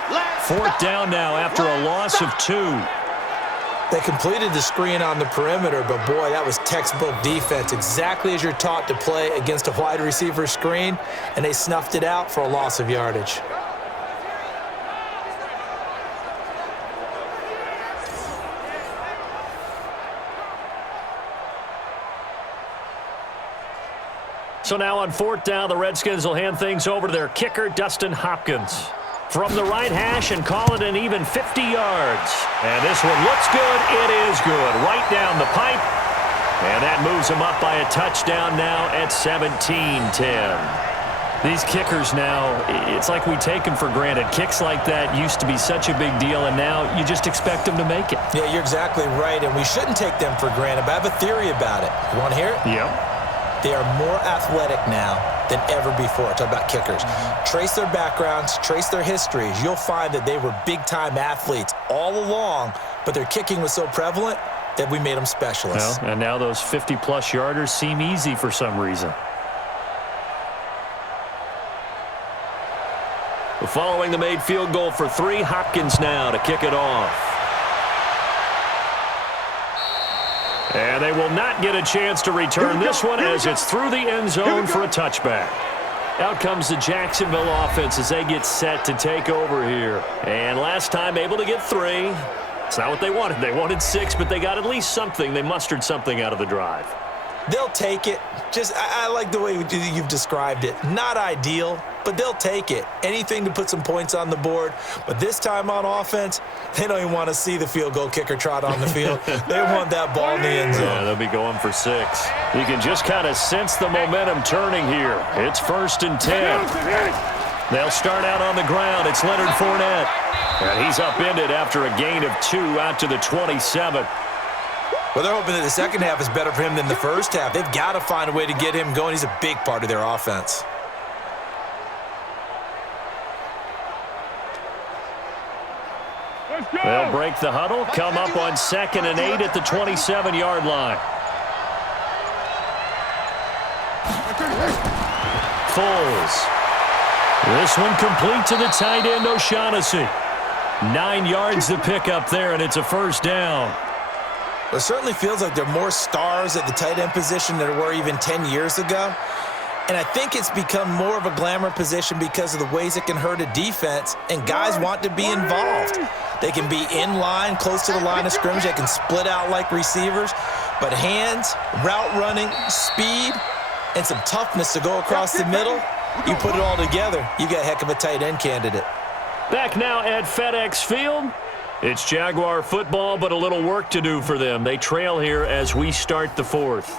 4th down now after a loss of 2. They completed the screen on the perimeter, but boy, that was textbook defense, exactly as you're taught to play against a wide receiver screen, and they snuffed it out for a loss of yardage. So now on 4th down, the Redskins will hand things over to their kicker, Dustin Hopkins. From the right hash and call it an even 50 yards. And this one looks good. It is good. Right down the pipe. And that moves them up by a touchdown now at 17-10. These kickers now, it's like we take them for granted. Kicks like that used to be such a big deal, and now you just expect them to make it. Yeah, you're exactly right, and we shouldn't take them for granted, but I have a theory about it. You want to hear it? Yep. They are more athletic now than ever before. Talk about kickers. Trace their backgrounds, trace their histories. You'll find that they were big-time athletes all along, but their kicking was so prevalent that we made them specialists. Well, and now those 50-plus yarders seem easy for some reason. Following the made field goal for 3, Hopkins now to kick it off. And they will not get a chance to return this one as it's through the end zone for a touchback. Out comes the Jacksonville offense as they get set to take over here. And last time able to get 3. It's not what they wanted. They wanted 6, but they got at least something. They mustered something out of the drive. They'll take it. I like the way you've described it. Not ideal, but they'll take it. Anything to put some points on the board. But this time on offense, they don't even want to see the field goal kicker trot on the field. They want that ball in the end zone. Yeah, they'll be going for 6. You can just kind of sense the momentum turning here. It's 1st and 10. They'll start out on the ground. It's Leonard Fournette. And he's upended after a gain of 2 out to the 27. Well, they're hoping that the second half is better for him than the first half. They've got to find a way to get him going. He's a big part of their offense. They'll break the huddle, come up on 2nd and 8 at the 27-yard line. Foles. This one complete to the tight end, O'Shaughnessy. 9 yards to pick up there, and it's a 1st down. Well, it certainly feels like there are more stars at the tight end position than there were even 10 years ago. And I think it's become more of a glamour position because of the ways it can hurt a defense, and guys want to be involved. They can be in line, close to the line of scrimmage. They can split out like receivers. But hands, route running, speed, and some toughness to go across the middle, you put it all together, you got a heck of a tight end candidate. Back now at FedEx Field. It's Jaguar football, but a little work to do for them. They trail here as we start the 4th.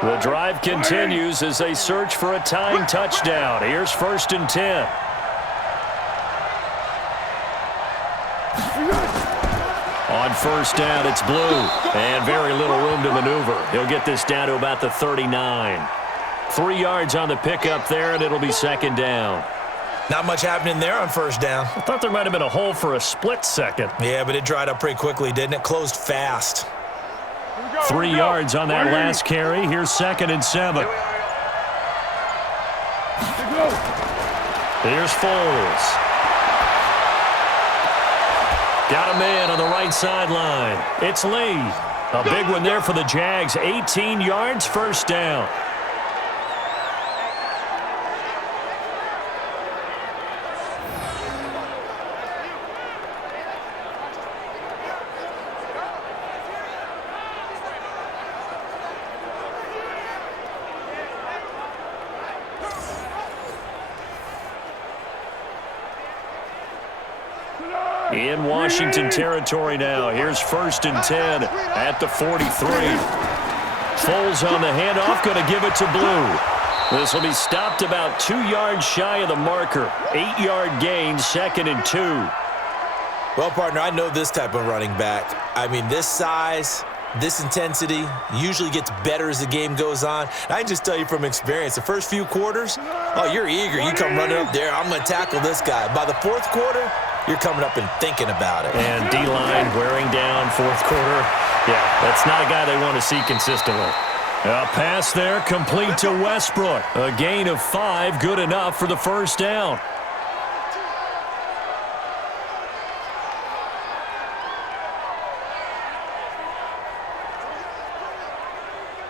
The drive continues as they search for a tying touchdown. Here's 1st and 10. On 1st down, it's Blue, and very little room to maneuver. He'll get this down to about the 39. 3 yards on the pickup there, and it'll be 2nd down. Not much happening there on 1st down. I thought there might have been a hole for a split second. Yeah, but it dried up pretty quickly, didn't it? Closed fast. 3 yards on that last carry. Here's 2nd and 7. Here's Foles. Got a man on the right sideline. It's Lee. A big one there for the Jags. 18 yards, 1st down. In Washington territory now. Here's 1st and 10 at the 43. Foles on the handoff, going to give it to Blue. This will be stopped about 2 yards shy of the marker. 8-yard gain, 2nd and 2. Well, partner, I know this type of running back. I mean, this size, this intensity usually gets better as the game goes on. And I can just tell you from experience, the first few quarters, oh, you're eager. You come running up there, I'm going to tackle this guy. By the 4th quarter, you're coming up and thinking about it. And D-line wearing down 4th quarter. Yeah, that's not a guy they want to see consistently. A pass there complete to Westbrook. A gain of 5, good enough for the 1st down.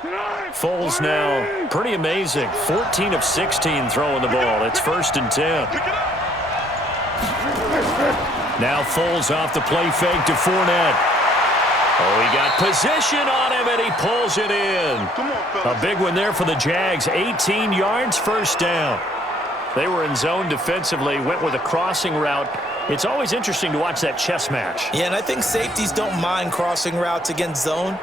Foles now, pretty amazing. 14 of 16 throwing the ball. It's 1st and 10. Now Foles off the play fake to Fournette. Oh, he got position on him, and he pulls it in. A big one there for the Jags. 18 yards, 1st down. They were in zone defensively, went with a crossing route. It's always interesting to watch that chess match. Yeah, and I think safeties don't mind crossing routes against zone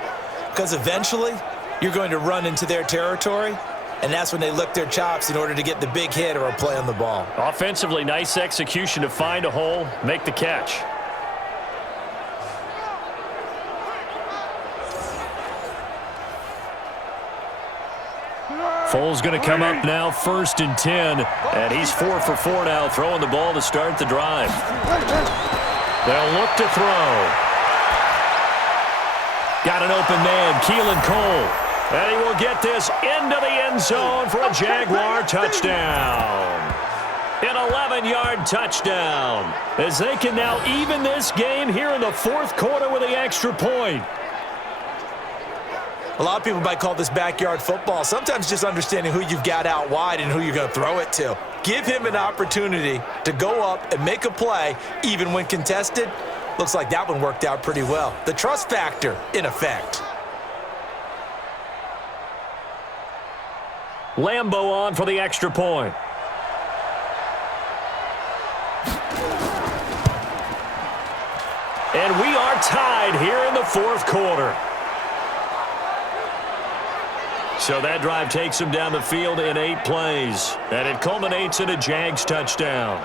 because eventually you're going to run into their territory, and that's when they lick their chops in order to get the big hit or a play on the ball. Offensively, nice execution to find a hole, make the catch. Foles going to come up now, 1st and 10, and he's 4 for 4 now, throwing the ball to start the drive. They'll look to throw. Got an open man, Keelan Cole, and he will get this into the end zone for a Jaguar touchdown. An 11-yard touchdown, as they can now even this game here in the 4th quarter with the extra point. A lot of people might call this backyard football. Sometimes just understanding who you've got out wide and who you're going to throw it to. Give him an opportunity to go up and make a play, even when contested. Looks like that one worked out pretty well. The trust factor, in effect. Lambo on for the extra point. And we are tied here in the 4th quarter. So that drive takes him down the field in 8 plays, and it culminates in a Jags touchdown.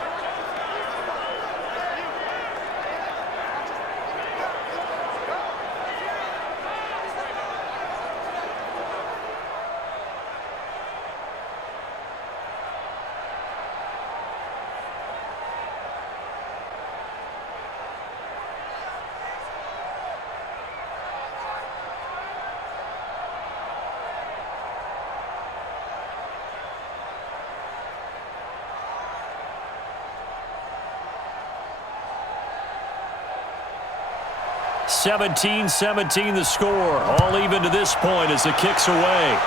(17-17) the score, all even to this point as the kick's away.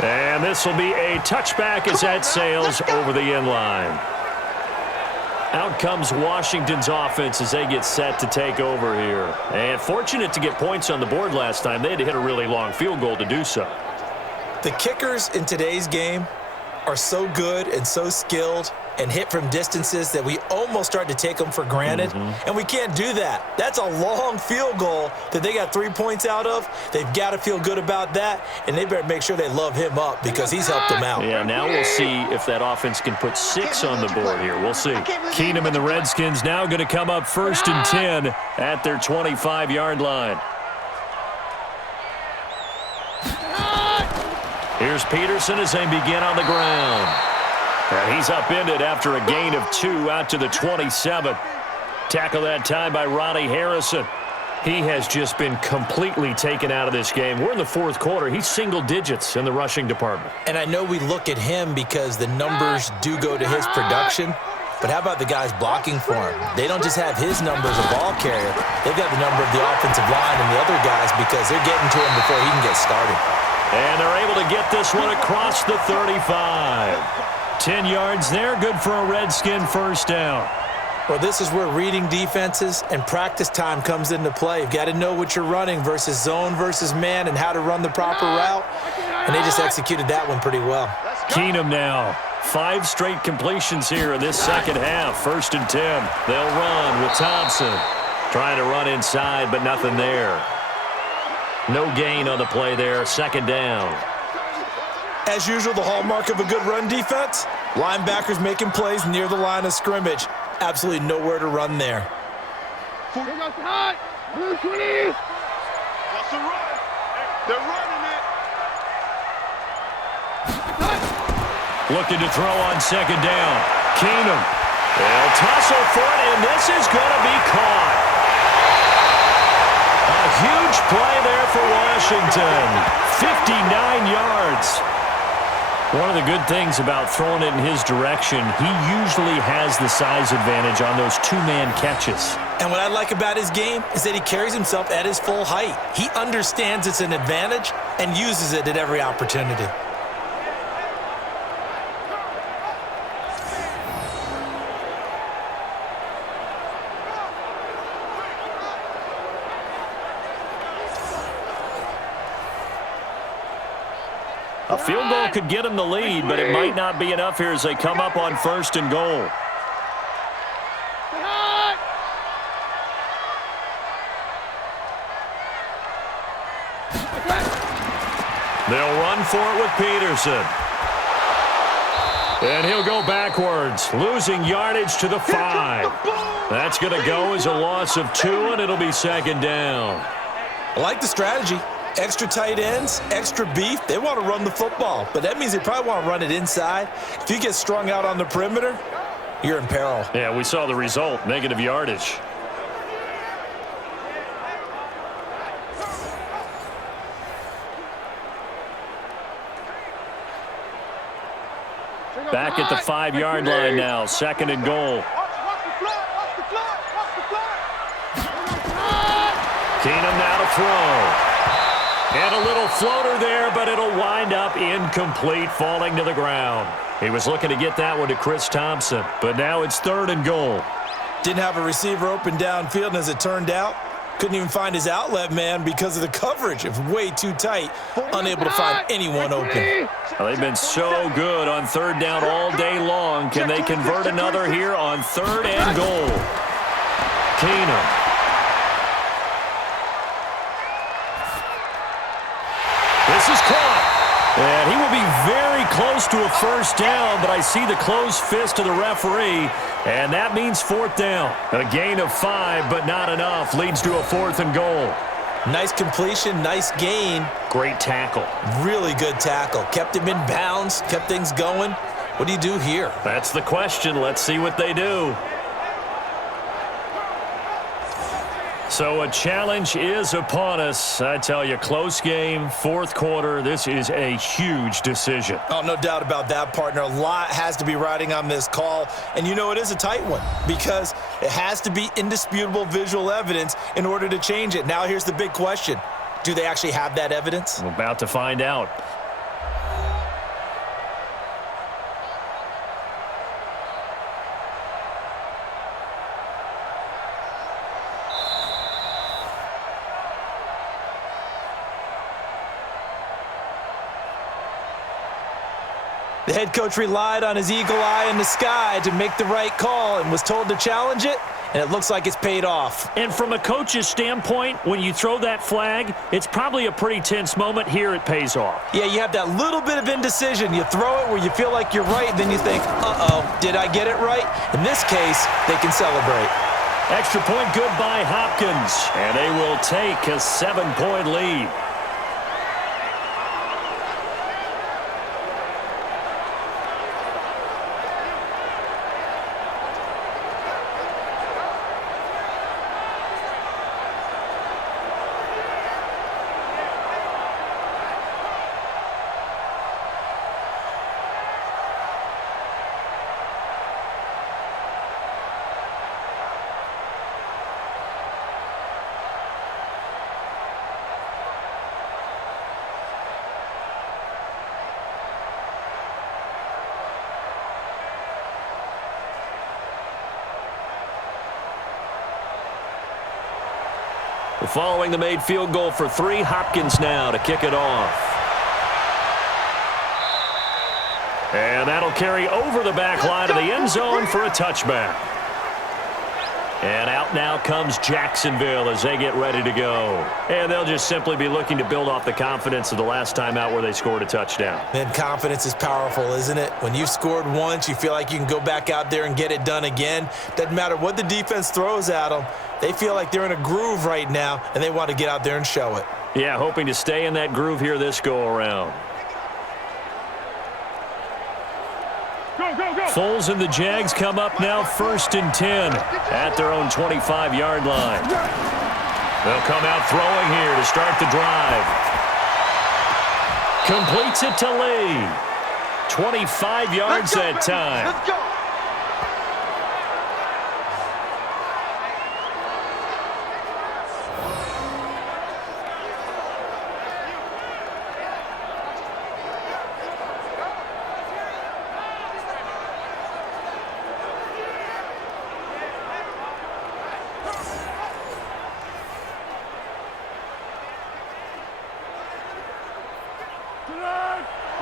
And this will be a touchback as that sails over the end line. Out comes Washington's offense as they get set to take over here. And fortunate to get points on the board last time. They had to hit a really long field goal to do so. The kickers in today's game are so good and so skilled and hit from distances that we almost start to take them for granted. And we can't do that. That's a long field goal that they got 3 points out of. They've got to feel good about that, and they better make sure they love him up because he's helped them out. Yeah, now we'll see if that offense can put 6 on the board here. We'll see. Keenum and the Redskins now going to come up 1st and 10 at their 25-yard line. Here's Peterson as they begin on the ground. And he's upended after a gain of 2 out to the 27. Tackle that time by Ronnie Harrison. He has just been completely taken out of this game. We're in the 4th quarter. He's single digits in the rushing department. And I know we look at him because the numbers do go to his production. But how about the guys blocking for him? They don't just have his number as a ball carrier. They've got the number of the offensive line and the other guys because they're getting to him before he can get started. And they're able to get this one across the 35. 10 yards there, good for a Redskin 1st down. Well, this is where reading defenses and practice time comes into play. You've got to know what you're running versus zone versus man and how to run the proper route. And they just executed that one pretty well. Keenum now. 5 straight completions here in this second half. 1st and 10. They'll run with Thompson. Trying to run inside, but nothing there. No gain on the play there. 2nd down. As usual, the hallmark of a good run defense, linebackers making plays near the line of scrimmage. Absolutely nowhere to run there. Here goes hot. Blue 20. That's a run. They're running it. Looking to throw on 2nd down. Keenum. They'll tussle for it, and this is going to be caught. A huge play there for Washington. 59 yards. One of the good things about throwing it in his direction, he usually has the size advantage on those 2-man catches. And what I like about his game is that he carries himself at his full height. He understands it's an advantage and uses it at every opportunity. A field goal could get him the lead, but it might not be enough here as they come up on 1st and goal. They'll run for it with Peterson. And he'll go backwards, losing yardage to the 5. That's going to go as a loss of 2, and it'll be 2nd down. I like the strategy. Extra tight ends, extra beef. They want to run the football, but that means they probably want to run it inside. If you get strung out on the perimeter, you're in peril. Yeah, we saw the result, negative yardage. Back at the 5-yard line now, 2nd and goal. Keenum now to throw. And a little floater there, but it'll wind up incomplete, falling to the ground. He was looking to get that one to Chris Thompson, but now it's 3rd and goal. Didn't have a receiver open downfield, and as it turned out, couldn't even find his outlet man because of the coverage. It was way too tight, unable to find anyone open. Well, they've been so good on 3rd down all day long. Can they convert another here on 3rd and goal? Keenum. This is caught. And he will be very close to a 1st down, but I see the closed fist of the referee, and that means 4th down. A gain of 5, but not enough. Leads to a 4th and goal. Nice completion, nice gain. Great tackle. Really good tackle. Kept him in bounds, kept things going. What do you do here? That's the question. Let's see what they do. So a challenge is upon us. I tell you, close game, 4th quarter. This is a huge decision. Oh, no doubt about that, partner. A lot has to be riding on this call. And you know it is a tight one because it has to be indisputable visual evidence in order to change it. Now here's the big question. Do they actually have that evidence? We're about to find out. The head coach relied on his eagle eye in the sky to make the right call and was told to challenge it, and it looks like it's paid off. And from a coach's standpoint, when you throw that flag, it's probably a pretty tense moment. Here it pays off. Yeah, you have that little bit of indecision. You throw it where you feel like you're right, then you think, uh-oh, did I get it right? In this case, they can celebrate. Extra point good by Hopkins, and they will take a 7-point lead. Following the made field goal for 3, Hopkins now to kick it off. And that'll carry over the back line of the end zone for a touchback. And out now comes Jacksonville as they get ready to go. And they'll just simply be looking to build off the confidence of the last time out where they scored a touchdown. Man, confidence is powerful, isn't it? When you've scored once, you feel like you can go back out there and get it done again. Doesn't matter what the defense throws at them. They feel like they're in a groove right now, and they want to get out there and show it. Yeah, hoping to stay in that groove here this go-around. Foles and the Jags come up now 1st and 10 at their own 25-yard line. They'll come out throwing here to start the drive. Completes it to Lee. 25 yards that time.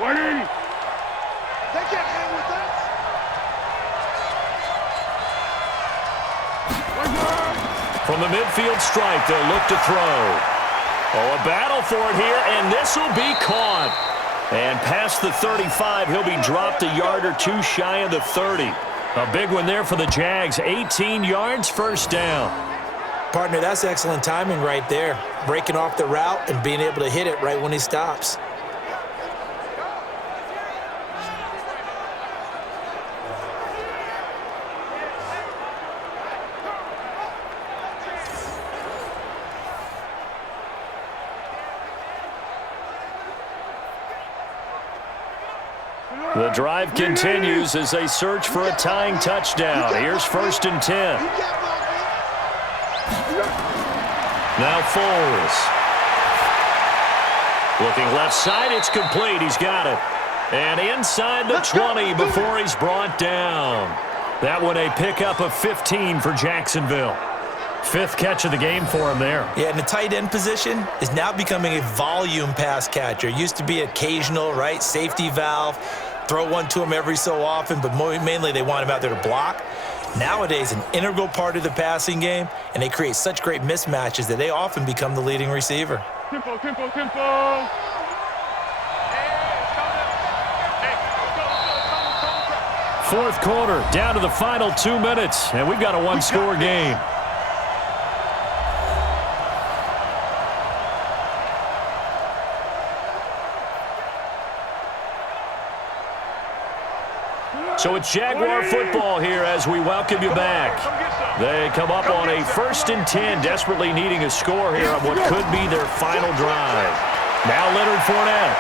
180. They can't hang with us. From the midfield stripe, they'll look to throw. Oh, a battle for it here, and this will be caught. And past the 35, he'll be dropped a yard or two shy of the 30. A big one there for the Jags. 18 yards, first down. Partner, that's excellent timing right there. Breaking off the route and being able to hit it right when he stops. The drive continues as they search for a tying touchdown. Here's 1st and 10. Now Foles. Looking left side, it's complete. He's got it. And inside the 20 before he's brought down. That one a pickup of 15 for Jacksonville. 5th catch of the game for him there. Yeah, and the tight end position is now becoming a volume pass catcher. Used to be occasional, right? Safety valve. Throw one to him every so often, but mainly they want him out there to block. Nowadays, an integral part of the passing game, and they create such great mismatches that they often become the leading receiver. Tempo, tempo, tempo. 4th quarter, down to the final 2 minutes, and we've got a one-score game. So it's Jaguar football here as we welcome you back. They come up on a 1st and 10, desperately needing a score here on what could be their final drive. Now Leonard Fournette.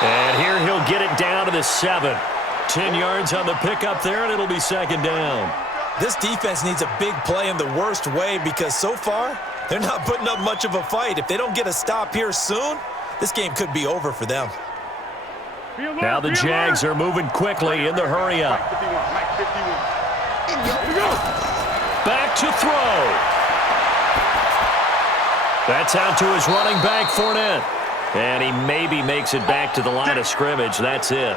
And here he'll get it down to the 7. 10 yards on the pickup there, and it'll be 2nd down. This defense needs a big play in the worst way because so far, they're not putting up much of a fight. If they don't get a stop here soon, this game could be over for them. Now the Jags are moving quickly in the hurry-up. Back to throw. That's out to his running back, Fournette. And he maybe makes it back to the line of scrimmage. That's it.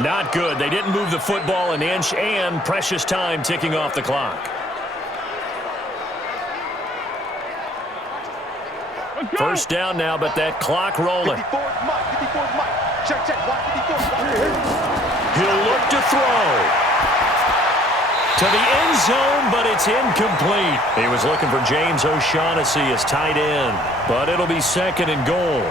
Not good. They didn't move the football an inch, and precious time ticking off the clock. First down now, but that clock rolling. He'll look to throw. To the end zone, but it's incomplete. He was looking for James O'Shaughnessy as tight end, but it'll be 2nd and goal.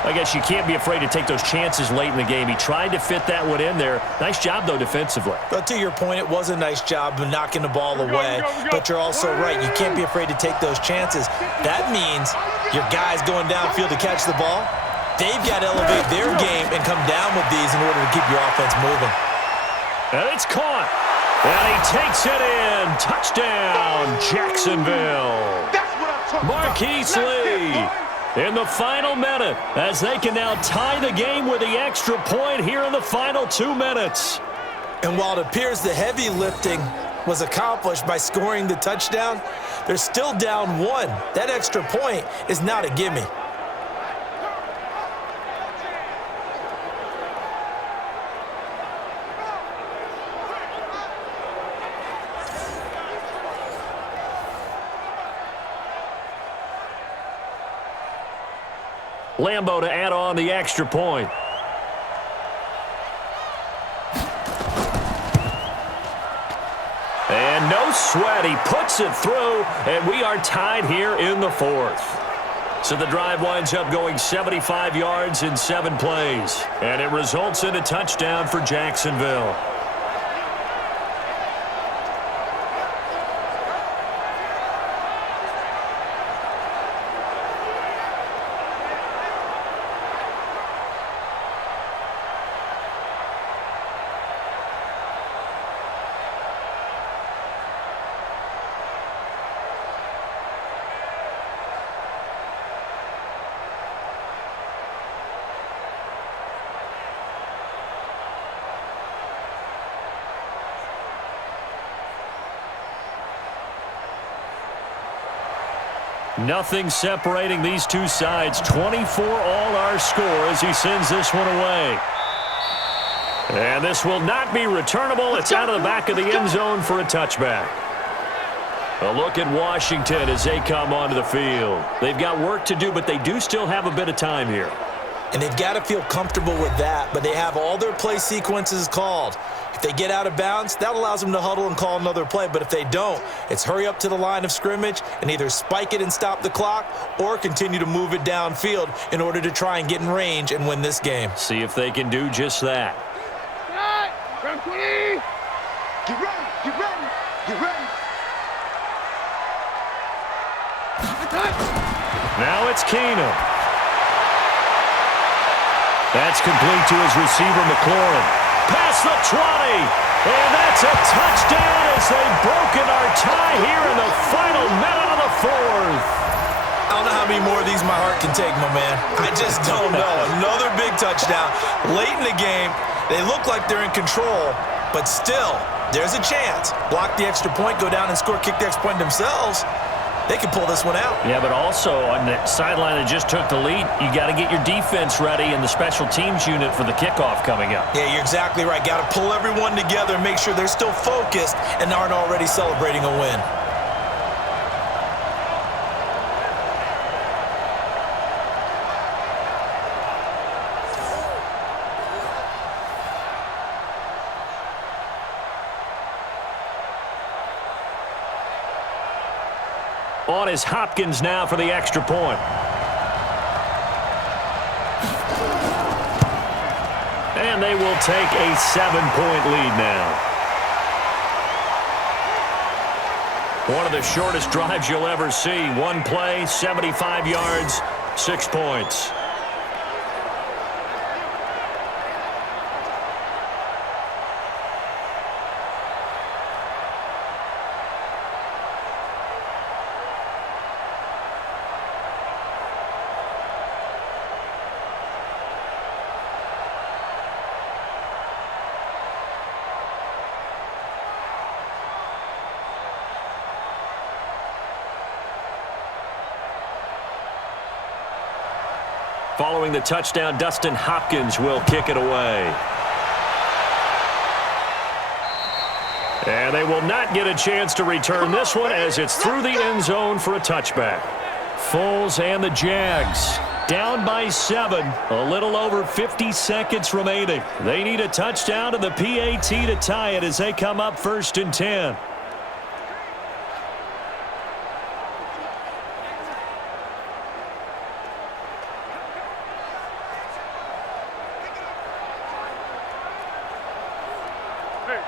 I guess you can't be afraid to take those chances late in the game. He tried to fit that one in there. Nice job, though, defensively. But to your point, it was a nice job of knocking the ball away. But you're also right. You can't be afraid to take those chances. That means your guys going downfield to catch the ball, they've got to elevate their game and come down with these in order to keep your offense moving. And it's caught. And he takes it in. Touchdown, Jacksonville. Marquise Lee in the final minute as they can now tie the game with the extra point here in the final 2 minutes. And while it appears the heavy lifting was accomplished by scoring the touchdown, they're still down 1. That extra point is not a gimme. Lambeau to add on the extra point. And no sweat. He puts it through, and we are tied here in the 4th. So the drive winds up going 75 yards in 7 plays, and it results in a touchdown for Jacksonville. Nothing separating these two sides. 24 all our score as he sends this one away. And this will not be returnable. It's out of the back of the end zone for a touchback. A look at Washington as they come onto the field. They've got work to do, but they do still have a bit of time here. And they've got to feel comfortable with that, but they have all their play sequences called. If they get out of bounds, that allows them to huddle and call another play. But if they don't, it's hurry up to the line of scrimmage and either spike it and stop the clock or continue to move it downfield in order to try and get in range and win this game. See if they can do just that. Get ready, get ready, get ready. Now it's Keenum. That's complete to his receiver, McLaurin. Past the 20. And that's a touchdown as they've broken our tie here in the final minute of the fourth. I don't know how many more of these my heart can take, my man. I just don't know. Another big touchdown. Late in the game, they look like they're in control, but still, there's a chance. Block the extra point, go down and score, kick the extra point themselves. They can pull this one out. Yeah, but also on the sideline that just took the lead, you got to get your defense ready and the special teams unit for the kickoff coming up. Yeah, you're exactly right. Got to pull everyone together and make sure they're still focused and aren't already celebrating a win. On is Hopkins now for the extra point. And they will take a 7-point lead now. One of the shortest drives you'll ever see. One play, 75 yards, 6 points. Following the touchdown, Dustin Hopkins will kick it away. And they will not get a chance to return this one as it's through the end zone for a touchback. Foles and the Jags down by 7. A little over 50 seconds remaining. They need a touchdown and the PAT to tie it as they come up 1st and 10.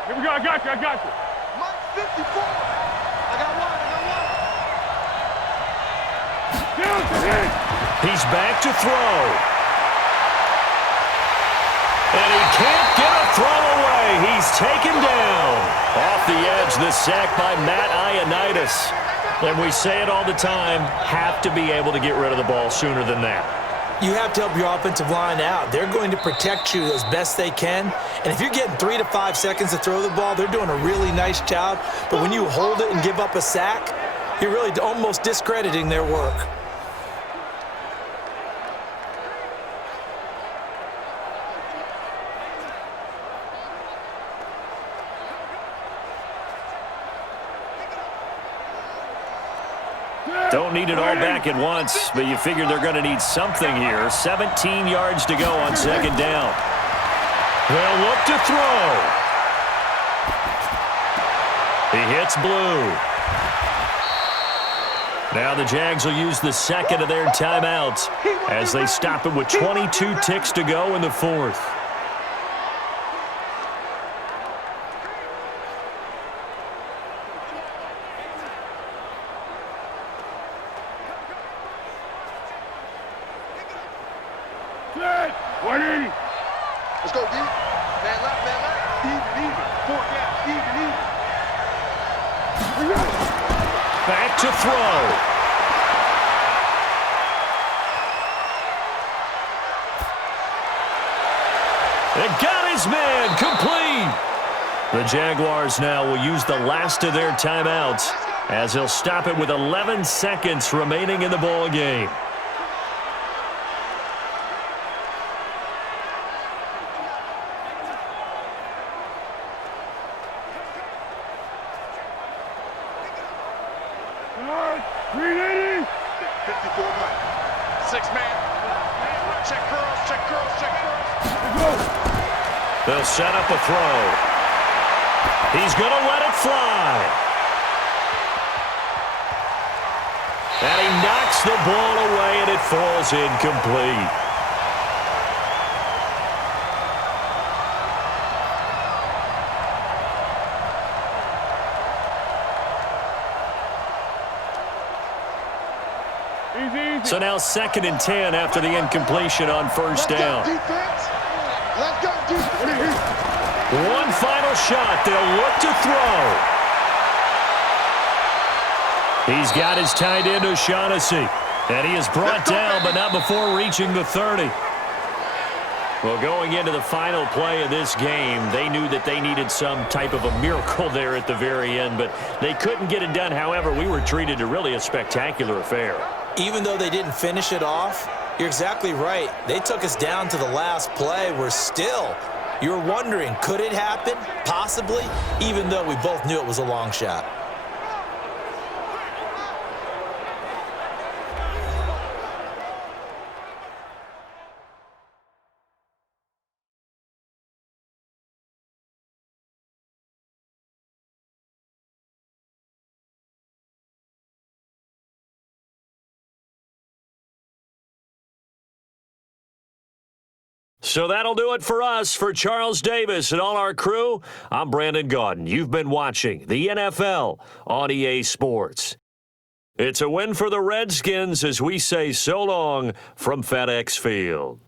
Here we go, I got you. Mike 54. I got one. He's back to throw. And he can't get a throw away. He's taken down. Off the edge, the sack by Matt Ioannidis. And we say it all the time, have to be able to get rid of the ball sooner than that. You have to help your offensive line out. They're going to protect you as best they can. And if you're getting 3 to 5 seconds to throw the ball, they're doing a really nice job. But when you hold it and give up a sack, you're really almost discrediting their work. Don't need it all back at once, but you figure they're going to need something here. 17 yards to go on 2nd down. They'll look to throw. He hits blue. Now the Jags will use the 2nd of their timeouts as they stop it with 22 ticks to go in the 4th. Let's go, D. Man left. Even. 4 down. Even. Back to throw. And got his man complete. The Jaguars now will use the last of their timeouts as he'll stop it with 11 seconds remaining in the ball game. They'll set up a throw. He's going to let it fly. And he knocks the ball away, and it falls incomplete. So now 2nd and 10 after the incompletion on first down. Let's go, defense. One final shot. They'll look to throw. He's got his tight end, O'Shaughnessy. And he is brought down, but not before reaching the 30. Well, going into the final play of this game, they knew that they needed some type of a miracle there at the very end, but they couldn't get it done. However, we were treated to really a spectacular affair. Even though they didn't finish it off, you're exactly right. They took us down to the last play. We're still, you're wondering, could it happen? Possibly, even though we both knew it was a long shot. So that'll do it for us. For Charles Davis and all our crew, I'm Brandon Gaudin. You've been watching the NFL on EA Sports. It's a win for the Redskins as we say so long from FedEx Field.